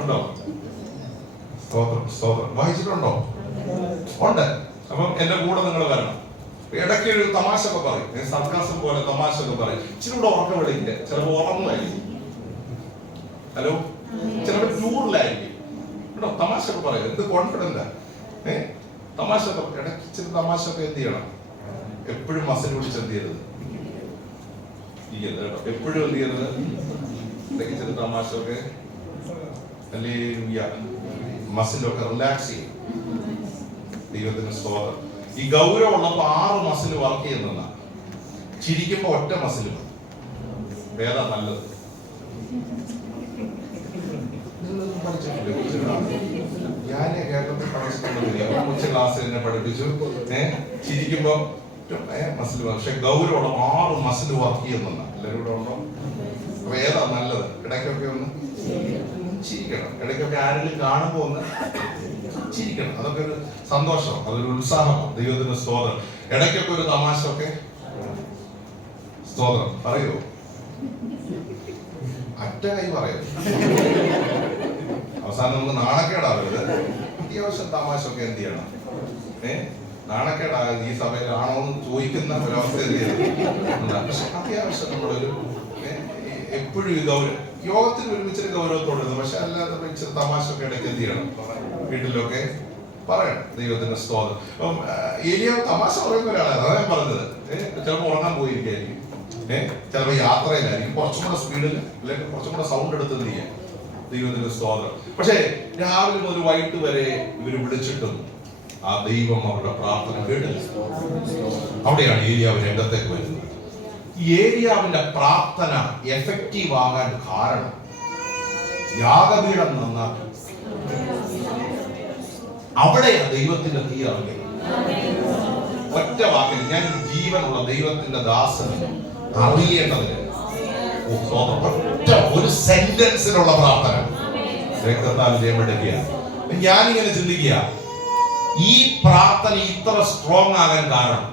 ഉണ്ടോ? വായിച്ചിട്ടുണ്ടോ? ഉണ്ട്. അപ്പം എന്റെ കൂടെ നിങ്ങൾ വരണം. ഇടയ്ക്ക് ഒരു തമാശ ഒക്കെ പറയും, സർക്കാസം പോലെ തമാശ ഒക്കെ പറയും. ഇച്ചിരി കൂടെ ഉറക്കം വിളിക്കില്ല. ചിലപ്പോ ഉറങ്ങുമായിരിക്കും. ഹലോ, ചിലപ്പോ ടൂറിലായിരിക്കും. കേട്ടോ, തമാശ ഒക്കെ പറയും. എന്ത് കോൺഫിഡൻറ്റാ. തമാശ ഒക്കെ ഇടയ്ക്ക് ഇച്ചിരി തമാശ ഒക്കെ എന്ത് ചെയ്യണം? എപ്പോഴും മസിൽ പിടിച്ച് എന്ത് ചെയ്യരുത്? കേട്ടോ, എപ്പോഴും എന്ത് ചെയ്യരുത്? ഇടയ്ക്ക് ചെറിയ തമാശ ഒക്കെ മസിലൊക്കെ റിലാക്സ് ചെയ്യും. ദൈവത്തിന് സ്തോത്രം. ഈ ഗൗരവം ഉള്ളപ്പോ 6 മസിൽ വർക്ക് ചെയ്യുന്ന, ചിരിക്കുമ്പോ ഒറ്റ മസിൽ വേദ നല്ലത്. ഞാൻ കേരളത്തിൽ പഠിച്ചിട്ടുണ്ടെങ്കിൽ ഉച്ച ക്ലാസ് എന്നെ പഠിപ്പിച്ചു. ചിരിക്കുമ്പോ മസിൽ, പക്ഷെ ഗൗരവമുള്ള 6 മസിൽ വർക്ക് ചെയ്യുന്ന. എല്ലാവരും കൂടെ ഉണ്ടോ? അപ്പൊ ഏതാ നല്ലത്? ഇടയ്ക്കൊക്കെ ഒന്ന് ചിരിക്കണം. ഇടയ്ക്കൊക്കെ ആരെങ്കിലും കാണുമ്പോ ഒന്ന് ചിരിക്കണം. അതൊക്കെ ഒരു സന്തോഷം, അതൊരു ഉത്സാഹമാണ്. ദൈവത്തിന്റെ സ്തോത്രം. ഇടയ്ക്കൊക്കെ ഒരു തമാശ ഒക്കെ. സ്തോത്രം പറയോ? അറ്റ കൈ പറയോ? അവസാനം നമുക്ക് നാണക്കേടാവരുത്. അത്യാവശ്യം തമാശ ഒക്കെ എന്ത് ചെയ്യണം? നാണക്കേടാകരുത്. ഈ സഭയിൽ ആണോ എന്ന് ചോദിക്കുന്ന ഒരവസ്ഥ എന്ത് ചെയ്യണം? പക്ഷെ അത്യാവശ്യം നമ്മളൊരു എപ്പോഴും ഈ ഗൗരവം, യോഗത്തിന് ഒരുമിച്ചൊരു ഗൗരവത്തോടെ, പക്ഷെ അല്ലാതെ ഇച്ചിരി തമാശ ഒക്കെ ഇടയ്ക്ക് എന്ത് ചെയ്യണം? വീട്ടിലൊക്കെ പറയണം. ദൈവത്തിന്റെ സ്തോത്രം. അപ്പം ഏലിയാവ് തമാശ പറയുന്ന ഒരാളാണ്. അതാ ഞാൻ പറഞ്ഞത്. ചിലപ്പോൾ ഉറങ്ങാൻ പോയിരിക്കായിരിക്കും, ചിലപ്പോൾ യാത്രയിലായിരിക്കും, കുറച്ചും കൂടെ സ്പീഡിൽ അല്ലെങ്കിൽ കുറച്ചും കൂടെ സൗണ്ട് എടുത്ത് ചെയ്യാം. ദൈവത്തിന്റെ സ്തോത്രം. പക്ഷേ രാവിലെ മുതൽ വൈകിട്ട് വരെ ഇവര് വിളിച്ചിട്ടും ആ ദൈവം അവരുടെ പ്രാർത്ഥന കേട്ടില്ല. അവിടെയാണ് ഏലിയാവ് രംഗത്തേക്ക് വരുന്നത്. ഏലിയാവിന്റെ പ്രാർത്ഥന എഫക്റ്റീവ് ആകാൻ കാരണം യാഗപീഠം നന്നാക്കി അവിടെയാണ് ദൈവത്തിന്റെ തീ ഇറങ്ങിയത്. ഒറ്റ വാക്കിൽ, ഞാൻ ജീവനുള്ള ദൈവത്തിന്റെ ദാസന് അറിയേണ്ടതിന് ഒറ്റ ഒരു സെന്റൻസിലുള്ള പ്രാർത്ഥന രക്തത്താൽ ജയമെടുക്കുകയാണ്. ഞാനിങ്ങനെ ചിന്തിക്കുക, ഈ പ്രാർത്ഥന ഇത്ര സ്ട്രോങ് ആകാൻ കാരണം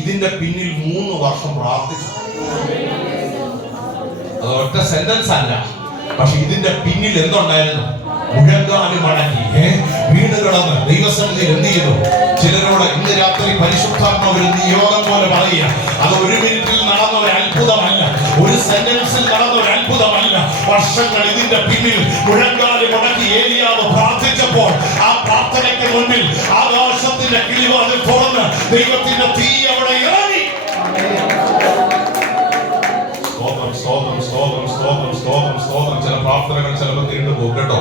ഇതിന്റെ പിന്നിൽ 3 വർഷം പ്രാർത്ഥിച്ചു. അത് ഒറ്റ സെന്റൻസ് അല്ല, പക്ഷെ ഇതിന്റെ പിന്നിൽ എന്തുണ്ടായിരുന്നു? മുഴങ്കാല് മടങ്ങി വീണ് കിടന്ന് ദൈവസന്നിധിയിൽ എന്ത് ചെയ്തു? ചിലരോട് ഇന്ന് രാത്രി പരിശുദ്ധാത്മാവ് ഒരു നിയോഗം പോലെ പറയുക, അത് ഒരു മിനിറ്റിൽ നടന്ന ഒരു അത്ഭുതമല്ല, ഒരു സെന്റൻസിൽ നടന്ന ഒരു അത്ഭുതമല്ല. വർഷങ്ങൾ ഇതിന്റെ പിന്നിൽ മുഴങ്കാല് മുടക്കി ഏലിയാവ് പ്രാർത്ഥിച്ചപ്പോൾ ആ പ്രാർത്ഥനയ്ക്ക് മുന്നിൽ ആകാശത്തിന്റെ കിളിവാതിൽ തുറന്ന് ദൈവത്തിന്റെ തീ അവിടെ ഇറങ്ങി. ചില പ്രാർത്ഥനകൾ ചിലപ്പോൾ നീണ്ടുപോകും കേട്ടോ.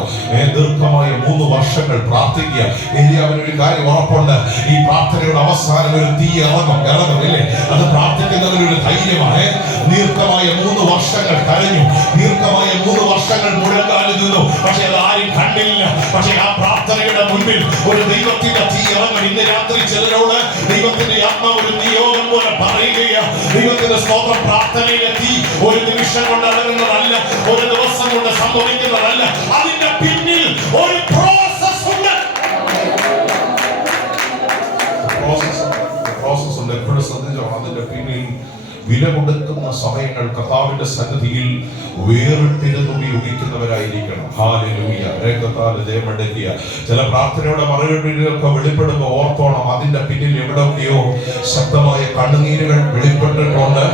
ദീർഘമായ 3 വർഷങ്ങൾ പ്രാർത്ഥിക്കുക. ഏലിയാവിന് ഒരു കാര്യം ഉറപ്പുണ്ട്, ഈ പ്രാർത്ഥനയുടെ അവസാനം ഒരു തീ ഇറങ്ങും ഇല്ലേ? അത് പ്രാർത്ഥിക്കുന്നതിന് ഒരു ധൈര്യമാണ്. ദീർഘമായ 3 വർഷങ്ങൾ കരഞ്ഞു, ദീർഘമായ 3 വർഷങ്ങൾ മുഴങ്കാലിൽ നിന്നു, പക്ഷെ അത് ആരും കണ്ടില്ല. പക്ഷെ ആ പ്രാർത്ഥനയുടെ മുൻപിൽ ഒരു ദൈവത്തിന്റെ തീ ഇറങ്ങും. ഇന്ന് രാത്രി ചിലരോട് ദൈവത്തിന്റെ ആത്മാവ് ഒരു നിയോഗം പോലെ പറയുകയാണ്. ദൈവത്തിന്റെ സ്തോത്രം, പ്രാർത്ഥനയിലെ തീ ഒരു നിമിഷം കൊണ്ട് അടങ്ങുന്നതല്ല, ഒരു ദിവസം കൊണ്ട് സംഭവിക്കുന്നതല്ല. അതിന്റെ പിന്നിൽ ഒരു പ്രോസസ് ഉണ്ട്. എപ്പോഴും ശ്രദ്ധിച്ചോ, അതിന്റെ പിന്നിൽ വില കൊടുക്കുന്ന സമയങ്ങൾ കർത്താവിന്റെ സന്നിധിയിൽ വേറിട്ടിരുന്ന് ഉപയോഗിക്കുന്നവരായിരിക്കണം. ഹല്ലേലൂയ. രക്തത്താൽ ജയമടക്കിയ ചില പ്രാർത്ഥനയുടെ മറുപടികളൊക്കെ വെളിപ്പെടുമ്പോൾ ഓർത്തോണം, അതിന്റെ പിന്നിൽ എവിടെയൊക്കെയോ ശക്തമായ കണ്ണുനീരുകൾ വെളിപ്പെട്ടിട്ടുണ്ട്,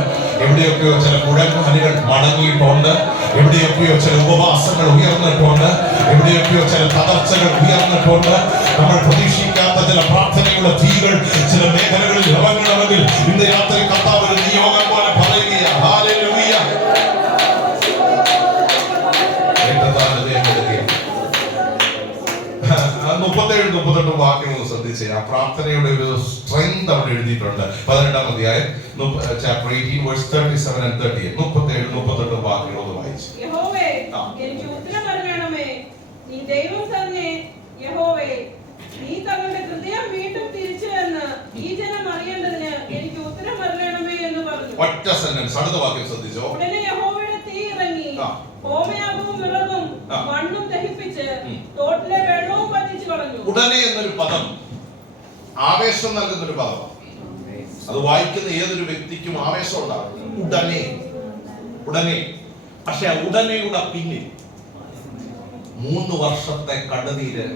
എവിടെയൊക്കെയോ ചില മുഴങ്കാലുകൾ മടങ്ങിയിട്ടുണ്ട്, എവിടെയൊക്കെയോ ചില ഉപവാസങ്ങൾ ഉയർന്നിട്ടുണ്ട്, എവിടെയൊക്കെയോ ചില തകർച്ചകൾ ഉയർന്നിട്ടുണ്ട്. നമ്മൾ പ്രതീക്ഷിക്കാത്ത ചില പ്രാർത്ഥനയുടെ തീകൾ ചില മേഖലകളിൽ ഇറങ്ങണമെങ്കിൽ ഇന്ന് രാത്രി കർത്താവ് ഒരു നിയോഗം പോലെ പറയുകയാണ്. ഹല്ലേലൂയ. 37-38 വാക്യങ്ങൾ ശ്രദ്ധിച്ച് ആ പ്രാർത്ഥനയുടെ ഒരു സ്ട്രെങ്ത് അവിടെ എഴുതിയിട്ടുണ്ട്. 12-ാം അധ്യായം chapter 18 verse 37 and 38. 37-38 വാക്യങ്ങൾ ഒന്ന് വായിച്ചു. യഹോവേ, എനിക്ക് ഉത്തരം അരുളണമേ. നീ ദൈവം തന്നെ. യഹോവേ, നീ തങ്ങളുടെ ഹൃദയം വീണ്ടും തിരിച്ചു എന്ന് ഈ ജനം അറിയേണ്ടതിന് എനിക്ക് ഉത്തരം അരുളണമേ എന്ന് പറഞ്ഞു. ഒറ്റ സെന്റൻസ്. അടുത്ത വാക്യം ശ്രദ്ധിച്ചോ. ഉടനെ യഹോവയുടെ തീ ഇറങ്ങി ഹോമയാഗവും വിറകും മണ്ണും ദഹിപ്പിച്ച് തോട്ടിലെ വെള്ളവും പറ്റിച്ചു കളഞ്ഞു. ഉടനെ എന്നൊരു പദം ആവേശം നൽകുന്നൊരു പദമാണ്. അത് വായിക്കുന്ന ഏതൊരു വ്യക്തിക്കും ആവേശം ഉണ്ടാകും. ഉടനെ. പക്ഷെ ആ ഉടനെയുടെ പിന്നിൽ 3 വർഷത്തെ കണ്ണുനീര്,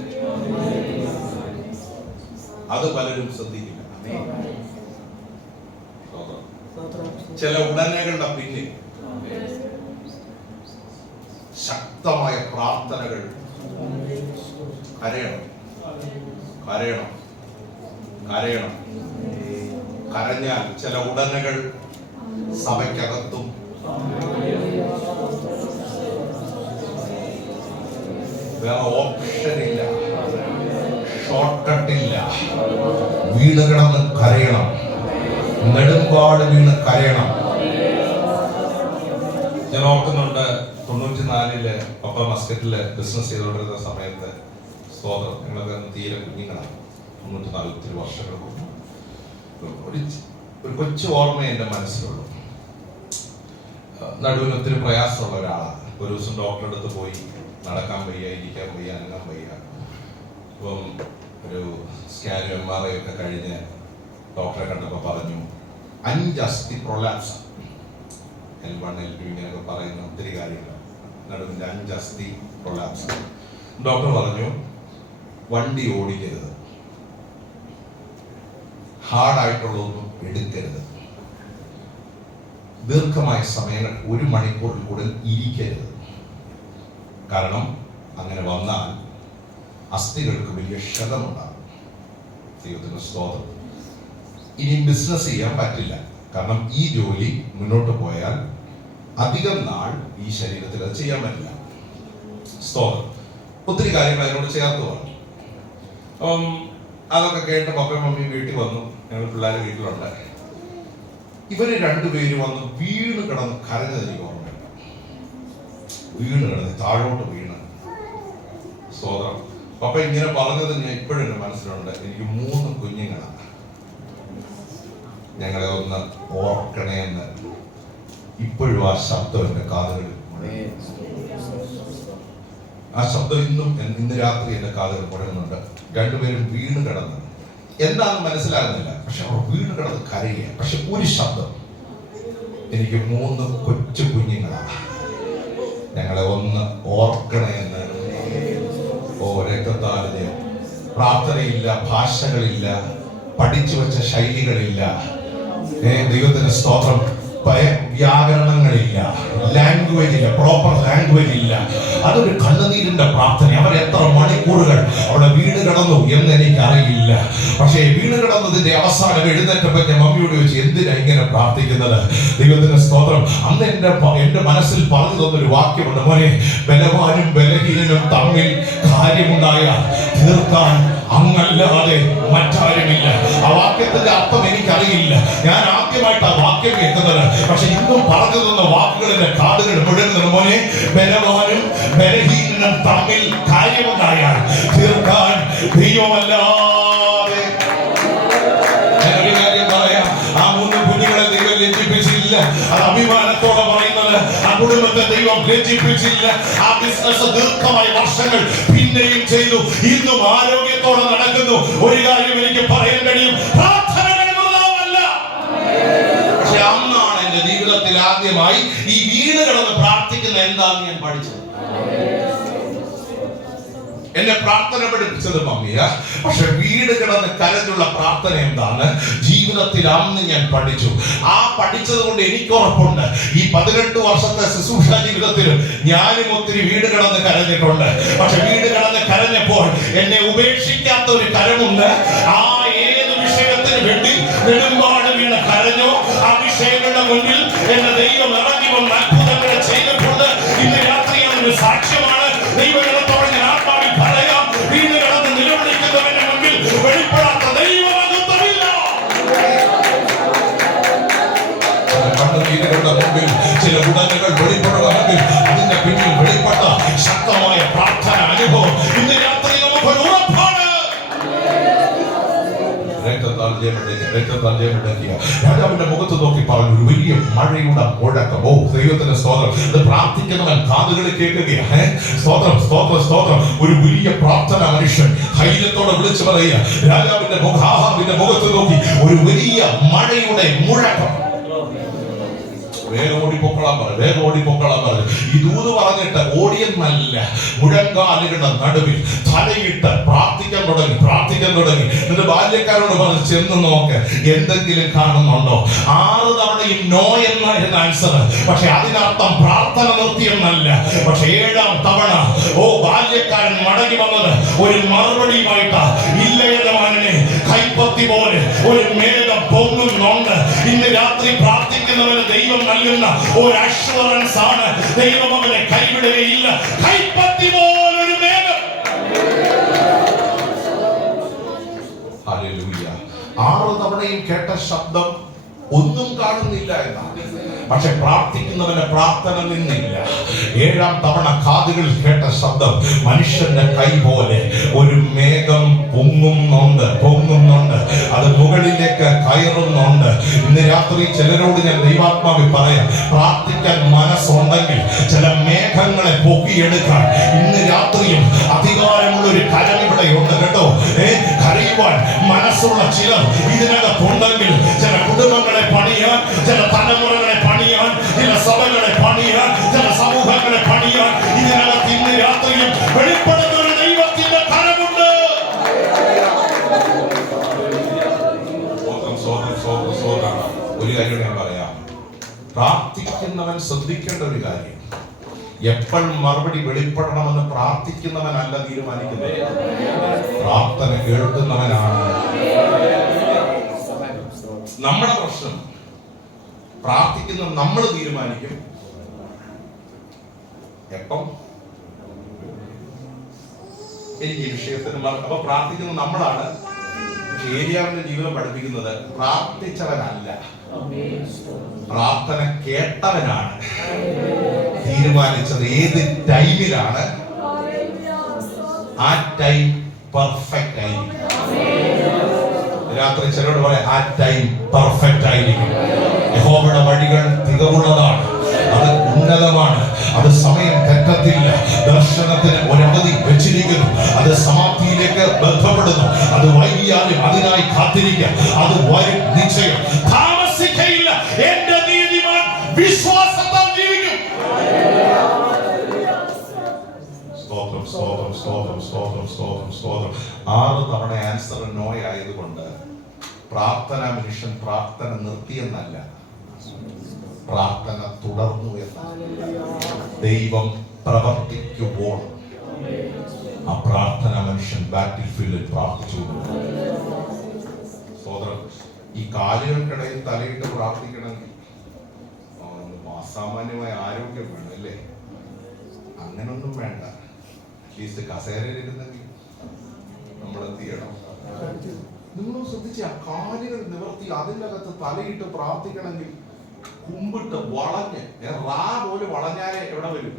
അത് പലരും ശ്രദ്ധിക്കില്ല. ചില ഉടനെകളുടെ പിന്നിൽ ശക്തമായ പ്രാർത്ഥനകൾ. കരയണം. കരഞ്ഞാൽ ചില ഉടനകൾ സഭയ്ക്കകത്തും വേറെ ഓപ്ഷനില്ല, ഷോർട്ട് കട്ടില്ല. വീണ് കിടന്ന് കരയണം, നെടുമ്പാട് വീണ് കരയണം. ഞാൻ ഓർക്കുന്നുണ്ട് 94-ല് പപ്പ മസ്കറ്റില് ബിസിനസ് ചെയ്തുകൊണ്ടിരുന്ന സമയത്ത്, സ്തോത്രം, ഞങ്ങളൊക്കെ തീരെ കുഞ്ഞുങ്ങളാണ്, 94 വർഷങ്ങൾ മുമ്പ്. ഒരു കൊച്ചു ഓർമ്മ എൻ്റെ മനസ്സിലുള്ളൂ. നടുവിന് ഒത്തിരി പ്രയാസമുള്ള ഒരാളാണ്. ഒരു ദിവസം ഡോക്ടറുടെ അടുത്ത് പോയി, നടക്കാൻ വയ്യ, ഇരിക്കാൻ വയ്യ, അനങ്ങാൻ വയ്യ. അപ്പം ഒരു സ്കാനും MRI ഒക്കെ കഴിഞ്ഞ് ഡോക്ടറെ കണ്ടപ്പോൾ പറഞ്ഞു 5 അസ്ഥി പ്രൊലാപ്സ്. L1 L2 ഇങ്ങനെയൊക്കെ പറയുന്ന ഒത്തിരി കാര്യങ്ങൾ. നടുവിൻ്റെ 5 അസ്ഥി പ്രൊലാപ്സ്. ഡോക്ടർ പറഞ്ഞു വണ്ടി ഓടിക്കരുത്, ഹാർഡായിട്ടുള്ളതൊന്നും എടുക്കരുത്, ദീർഘമായ സമയങ്ങൾ 1 മണിക്കൂറിൽ കൂടുതൽ ഇരിക്കരുത്. കാരണം അങ്ങനെ വന്നാൽ അസ്ഥികൾക്ക് വലിയ ക്ഷതമുണ്ടാകും. ദൈവത്തിന് സ്തോത്രം. ഇനി ബിസിനസ് ചെയ്യാൻ പറ്റില്ല, കാരണം ഈ ജോലി മുന്നോട്ട് പോയാൽ അധികം നാൾ ഈ ശരീരത്തിൽ അത് ചെയ്യാൻ പറ്റില്ല. സ്തോത്രം. ഒത്തിരി കാര്യങ്ങൾ അതിനോട് ചേർത്ത് പറഞ്ഞു. അതൊക്കെ കേട്ട് പപ്പയും മമ്മിയും വീട്ടിൽ വന്നു. ഞങ്ങൾ പിള്ളേരെ വീട്ടിലുണ്ട്. ഇവര് 2 പേരും വന്ന് വീണ് കിടന്ന് കരഞ്ഞത് എനിക്ക് ഓർമ്മയുണ്ട്. വീണ് കിടന്ന് താഴോട്ട് വീണ്. സ്തോത്രം. പപ്പ ഇങ്ങനെ പറഞ്ഞത് ഞാൻ ഇപ്പോഴും എൻ്റെ മനസ്സിലുണ്ട്. എനിക്ക് 3 കുഞ്ഞുങ്ങളാണ്. ഞങ്ങളെ ഒന്ന് ഓർക്കണേ എന്ന് ഇപ്പോഴും ആ ശബ്ദം എൻ്റെ കാതുകളിൽ. ആ ശബ്ദം ഇന്ന് രാത്രി എൻ്റെ കാതുകൾ മുടങ്ങുന്നുണ്ട്. 2 പേരും വീണ് കിടന്ന്, എന്താണെന്ന് മനസ്സിലാകുന്നില്ല, പക്ഷെ അവർ വീണ് കിടന്ന് കരയുക. പക്ഷെ ഒരു ശബ്ദം, എനിക്ക് 3 കൊച്ചു കുഞ്ഞുങ്ങളാണ്. ഞങ്ങളെ ഒന്ന് ഓർക്കണേ എന്ന്. ഓ രക്തത്താലിന് പ്രാർത്ഥനയില്ല, ഭാഷകളില്ല, പഠിച്ചു വെച്ച ശൈലികളില്ല. ദൈവത്തിന് സ്തോത്രം. വ്യാകരണങ്ങളില്ല, ലാംഗ്വേജ് ഇല്ല, പ്രോപ്പർ ലാംഗ്വേജ് ഇല്ല. അതൊരു കണ്ണുനീരിന്റെ പ്രാർത്ഥന. അവർ എത്ര മണിക്കൂറുകൾ അവിടെ വീട് കിടന്നു എന്ന് എനിക്കറിയില്ല. പക്ഷേ വീട് കിടന്നതിന്റെ അവസാനം എഴുന്നേറ്റപ്പോൾ ഞാൻ മമ്മിയോട് ചോദിച്ചു, എന്തിനാ ഇങ്ങനെ പ്രാർത്ഥിക്കുന്നത്? ദൈവത്തിന് സ്തോത്രം. അന്ന് എന്റെ മനസ്സിൽ പറഞ്ഞു തന്നൊരു വാക്യമുണ്ട്, മോനെ, ബലവാനും ബലഹീനനും തമ്മിൽ കാര്യമുണ്ടായാൽ തീർക്കാൻ അങ്ങല്ലാതെ മറ്റാരുമില്ല. ആ വാക്യത്തിന്റെ അർത്ഥം എനിക്കറിയില്ല. ഞാൻ ആദ്യമായിട്ട് ആ വാക്യം കേൾക്കുന്നത്. പക്ഷെ ഇന്നും പറഞ്ഞു തന്ന വാക്കുകളിലെ കാടുകൾ മുഴുവൻ, മോനെ, ബലവാനും ബലഹീനനും തമ്മിൽ കാര്യമുണ്ടായാൽ തീർക്കാൻ ദൈവമല്ലാതെ. ഞാനൊരു കാര്യം പറയാം, ആ 3 കുഞ്ഞുങ്ങളെ ദൈവം ലജ്ജിപ്പിച്ചില്ല. അത് അഭിമാനത്തോടെ പറയുന്നത്. ആ കുടുംബത്തെ ദൈവം ലജ്ജിപ്പിച്ചില്ല. ആ ബിസിനസ് ദീർഘമായ വർഷങ്ങൾ പിന്നെയും ചെയ്തു. ഇന്നും ആരോഗ്യത്തോടെ നടക്കുന്നു. ഒരു കാര്യം എനിക്ക് പറയാൻ കഴിയും, പ്രാർത്ഥനകൾ വൃഥാവല്ല. പക്ഷെ അന്നാണ് എന്റെ ജീവിതത്തിൽ ആദ്യമായി ഈ വീട് കിടന്ന് പ്രാർത്ഥിക്കുന്ന എന്താന്ന് ഞാൻ പഠിച്ചത്. എന്നെ പ്രാർത്ഥന പഠിപ്പിച്ചത് മമ്മിയാ. പക്ഷെ വീട് കിടന്ന് കരഞ്ഞുള്ള പ്രാർത്ഥന എന്താണ് ജീവിതത്തിൽ അന്ന് ഞാൻ പഠിച്ചു. ആ പഠിച്ചത് കൊണ്ട് എനിക്ക് ഉറപ്പുണ്ട്, ഈ 18 വർഷത്തെ ശുശ്രൂഷ ജീവിതത്തിൽ ഞാനും ഒത്തിരി വീട് കിടന്ന് കരഞ്ഞിട്ടുണ്ട്. പക്ഷെ വീട് കിടന്ന് കരഞ്ഞപ്പോൾ എന്നെ ഉപേക്ഷിക്കാത്ത ഒരു കരമുണ്ട്. ആ ഏത് വിഷയത്തിന് വേണ്ടി നെടുമ്പാട് വീണ് കരഞ്ഞോ, ആ വിഷയങ്ങളുടെ മുന്നിൽ എന്റെ ദൈവം ഇറങ്ങി വന്ന് അത്ഭുതങ്ങളെ ചെയ്തിട്ടുണ്ട്. ഇന്ന് രാത്രി ഒരു സാക്ഷ്യമാണ്. ദൈവത്തോടെ ഞാൻ ആത്മാവിൽ പറയാം, വീട് കിടന്ന് നിലവിളിക്കുന്നവന്റെ മുന്നിൽ വെളിപ്പെടാത്ത ദൈവമഹത്വമില്ല. കണ്ണുനീരുകളുടെ മുമ്പിൽ ചില ഉടനുകൾ വെളിപ്പെടുകയാണെങ്കിൽ അതിന്റെ പിന്നിൽ വെളിപ്പെട്ട ശക്തമായ പ്രാർത്ഥന അനുഭവം ഇന്ന് രാത്രി നമുക്കൊരു ഉറപ്പാണ്. രാജാവിന്റെ മുഖത്ത് നോക്കി പറഞ്ഞു, ഒരു വലിയ മഴയുടെ മുഴക്കം. ഓ ദൈവത്തിന്റെ സ്തോത്രം. ഇത് പ്രാർത്ഥിക്കുന്നവൻ കാതുകളിൽ കേൾക്കുകയാണ്. സ്തോത്രം, സ്തോത്രം, സ്തോത്രം. ഒരു വലിയ പ്രാർത്ഥന മനുഷ്യൻ ധൈര്യത്തോടെ വിളിച്ചു പറയുക. രാജാവിന്റെ ആഹാബിന്റെ മുഖത്ത് നോക്കി ഒരു വലിയ മഴയുടെ മുഴക്കം. വേഗം ഓടിപ്പൊക്കളാൻ പറഞ്ഞു, വേഗം ഓടിപ്പൊക്കളാൻ പറഞ്ഞു. ഈ ദൂത് പറഞ്ഞിട്ട് ഓടിയെന്നല്ല, മുഴങ്കാലുകളുടെ നടുവിൽ തലയിട്ട് പ്രാർത്ഥിക്കാൻ തുടങ്ങി. എന്നിട്ട് ബാല്യക്കാരോട് പറഞ്ഞു, ചെന്ന് നോക്ക്, എന്തെങ്കിലും കാണുന്നുണ്ടോ? 6 തവണയും നോ എന്നായിരുന്നു ആൻസർ. പക്ഷെ അതിനർത്ഥം പ്രാർത്ഥന നിർത്തിയെന്നല്ല. പക്ഷെ 7ാം തവണ ബാല്യക്കാരൻ മടങ്ങി വന്നത് ഒരു മറുപടിയുമായിട്ടാ. ഇല്ല യജമാനനെ, കൈപ്പത്തി പോലെ ഒരു മേഘം പൊങ്ങുന്നുണ്ട്. ഇന്ന് രാത്രി പ്രാർത്ഥിക്കുന്നവന് ദൈവം നൽകുന്ന ഒരു അഷ്വറൻസ് ആണ്, ദൈവം അവനെ കൈവിടുകയില്ല. കൈപ്പത്തി പോലൊരു മേഘം. ഹല്ലേലൂയ. 6 തവണയും കേട്ട ശബ്ദം ഒന്നും കാണുന്നില്ല എന്നാണ്. പക്ഷെ പ്രാർത്ഥിക്കുന്നവന്റെ പ്രാർത്ഥന നിന്നില്ല. 7ാം തവണ കാതുകളിൽ കേട്ട ശബ്ദം മനുഷ്യന്റെ കൈ പോലെ ഒരു മേഘം പൊങ്ങുന്നുണ്ട്. അത് മുകളിലേക്ക് കയറുന്നുണ്ട്. ഇന്ന് രാത്രി ചിലരോട് ഞാൻ ദൈവാത്മാവിൽ പറയാം, പ്രാർത്ഥിക്കാൻ മനസ്സുണ്ടെങ്കിൽ ചില മേഘങ്ങളെ പൊക്കിയെടുക്കാൻ ഇന്ന് രാത്രിയും അധികാരമുള്ള ഒരു കരം ഇവിടെ ഉണ്ട് കേട്ടോ. കരയുവാൻ മനസ്സുള്ള ചിലർ ഇതിനകത്തുണ്ടെങ്കിൽ ചില കുടുംബങ്ങളെ പണിയാൻ, ചില തലമുറകളെ പണിയാൻ, ചില സഭകളെ പണിയാൻ, ചില സമൂഹങ്ങളെ പണിയാൻ ഇതിനകത്ത് ഇന്ന് രാത്രിയും വെളിപ്പെടുന്ന ഒരു ദൈവത്തിന്റെ കരമുണ്ട്. ഒരു കാര്യം ഞാൻ പറയാം, പ്രാർത്ഥിക്കുന്നവൻ ശ്രദ്ധിക്കേണ്ട ഒരു കാര്യം, എപ്പോൾ മറുപടി വെളിപ്പെടണമെന്ന് പ്രാർത്ഥിക്കുന്നവനല്ല തീരുമാനിക്കുന്നത്, പ്രാർത്ഥന കേൾക്കുന്നവനാണ്. നമ്മുടെ പ്രശ്നം പ്രാർത്ഥിക്കുന്ന നമ്മൾ തീരുമാനിക്കും എപ്പം എനിക്ക് ഈ വിഷയത്തിന്. അപ്പൊ പ്രാർത്ഥിക്കുന്ന നമ്മളാണ്. ഏരിയാവിന്റെ ജീവിതം പഠിപ്പിക്കുന്നത് പ്രാർത്ഥിച്ചവനല്ല, പ്രാർത്ഥന കേട്ടവനാണ് തീരുമാനിച്ചത് ഏത് ടൈമിലാണ്. ആ ടൈം പെർഫെക്റ്റ് ആയിരിക്കും. രാത്രി ചിലരോട് പറയാം, ആ ടൈം പെർഫെക്റ്റ് ആയിരിക്കും. യഹോവയുടെ വഴികൾ തികവുള്ളതാണ്, അത് ഉന്നതമാണ്, അത് സമയം തെറ്റത്തില്ല. ദർശനത്തിന് ഒരവധി വെച്ചിരിക്കുന്നു, അത് സമാപ്തിയിലേക്ക് ബന്ധപ്പെടുന്നു. അത് വൈകിയാലും അതിനായി കാത്തിരിക്കുക, അത് വരും നിശ്ചയം, താമസിക്കയില്ല. എന്റെ നീതിമാൻ സ്തോത്രം സ്തോത്രം സ്തോത്രം. 6 തവണ ആൻസർ നോ ആയതുകൊണ്ട് പ്രാർത്ഥന മനുഷ്യൻ പ്രാർത്ഥന നിർത്തിയെന്നല്ല, പ്രാർത്ഥന തുടർന്നു എന്നാണ്. ദൈവം പ്രവർത്തിക്കുമ്പോൾ ആ പ്രാർത്ഥന മനുഷ്യൻ ബാറ്റിൽ ഫീൽഡിൽ പ്രാർത്ഥിച്ചു. സ്തോത്രം. ഈ കാലുകൾക്കിടയിൽ തലയിട്ട് പ്രാർത്ഥിക്കണമെങ്കിൽ അസാമാന്യമായ ആരോഗ്യം വേണം അല്ലേ? അങ്ങനൊന്നും വേണ്ട. അറ്റ്ലീസ്റ്റ് കസേരയിലിരുന്നെങ്കിൽ നമ്മൾ എന്ത് ചെയ്യണം? നിങ്ങൾ ശ്രദ്ധിച്ച കാലുകൾ നിവർത്തി അതിനകത്ത് തലയിട്ട് പ്രാർത്ഥിക്കണമെങ്കിൽ കുമ്പിട്ട് വളഞ്ഞ് റാ പോലെ വളഞ്ഞാലേ എവിടെ വരും?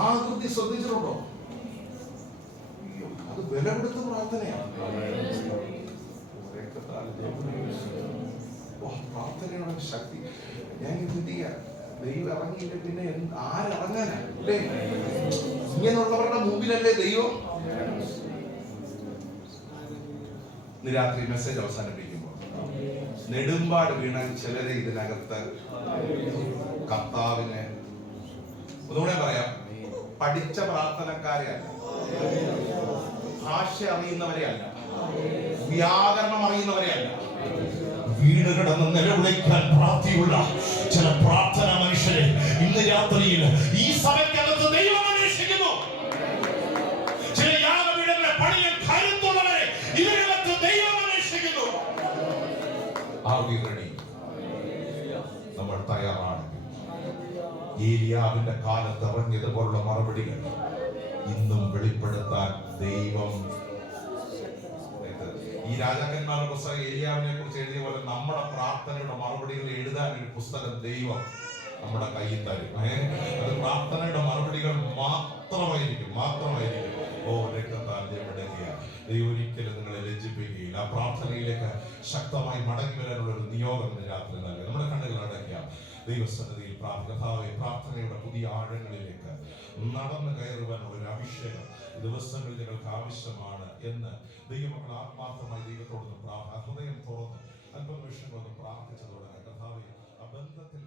ആകൃതി ശ്രദ്ധിച്ചിട്ടുണ്ടോ? അത് വിലപ്പെടുത്ത പ്രാർത്ഥനയാണ്. പ്രാർത്ഥനയുടെ ശക്തി. ഞാൻ എന്ത് ചെയ്യാ? ദൈവം ഇറങ്ങിയില്ല പിന്നെ ആരിറങ്ങാനാ? അല്ലേ? ഇങ്ങനെയുള്ളവരുടെ മുമ്പിലല്ലേ ദൈവം? ഇന്ന് രാത്രി മെസ്സേജ് അവസാനിപ്പിക്കുമ്പോൾ നെടുമ്പാട് വീണ ചിലരെ ഇതിനകത്ത് കർത്താവിനെ ഒന്നുകൂടെ പറയാം, പഠിച്ച പ്രാർത്ഥനക്കാരെ അല്ല, ഭാഷ അറിയുന്നവരെ അല്ല, വ്യാകരണം അറിയുന്നവരെ അല്ല, വീട് കിടന്ന് നിലവിളിക്കാൻ പ്രാപ്തിയുള്ള ചില പ്രാർത്ഥന മനുഷ്യരെ ഇന്ന് രാത്രിയിൽ ഈ സഭയ്ക്കകത്ത് ദൈവം അന്വേഷിക്കുന്നു. ചില യാഗപീഠങ്ങളെ പണിയാൻ കരുത്തുള്ളവരെ ഇതിനകത്ത് ദൈവം അന്വേഷിക്കുന്നു. നമ്മൾ തയ്യാറാണെങ്കിൽ ഏലിയാവിന്റെ കാലത്ത് ഇറങ്ങിയതുപോലുള്ള മറുപടികൾ ഇന്നും വെളിപ്പെടുത്താൻ ദൈവം. ഈ രാജാക്കന്മാരുടെ പുസ്തകം ഏലിയാവിനെ കുറിച്ച് എഴുതിയ പോലെ നമ്മുടെ പ്രാർത്ഥനയുടെ മറുപടികൾ എഴുതാൻ ഒരു പുസ്തകം ദൈവം നമ്മുടെ കയ്യിൽ തരും. അത് പ്രാർത്ഥനയുടെ മറുപടികൾ മാത്രമായിരിക്കും. ഓ രക്തത്താൽ ജയമെടുക്കുക. ദൈവം ഒരിക്കലും നിങ്ങളെ ലജ്ജിപ്പിക്കുകയില്ല. ആ പ്രാർത്ഥനയിലേക്ക് ശക്തമായി മടങ്ങി വരാനുള്ള ഒരു നിയോഗം രാത്രി നൽകുക. നമ്മുടെ കണ്ണുകൾ അടയ്ക്കാം. ദൈവസന്നിധിയിൽ പ്രാർത്ഥനയുടെ പുതിയ ആഴങ്ങളിലേക്ക് നടന്നു കയറുവാനുള്ള ഒരു അഭിഷേകം ദിവസങ്ങളിൽ നിങ്ങൾക്ക് ആവശ്യമാണ് എന്ന് ദൈവമക്കൾ ആത്മാർത്ഥമായി ദൈവത്തോടൊന്ന് ഹൃദയം തുറന്ന് അല്പനിമിഷങ്ങളൊന്ന് പ്രാർത്ഥിച്ചു തുടങ്ങുക. കർത്താവേ, ആ ബന്ധത്തിൽ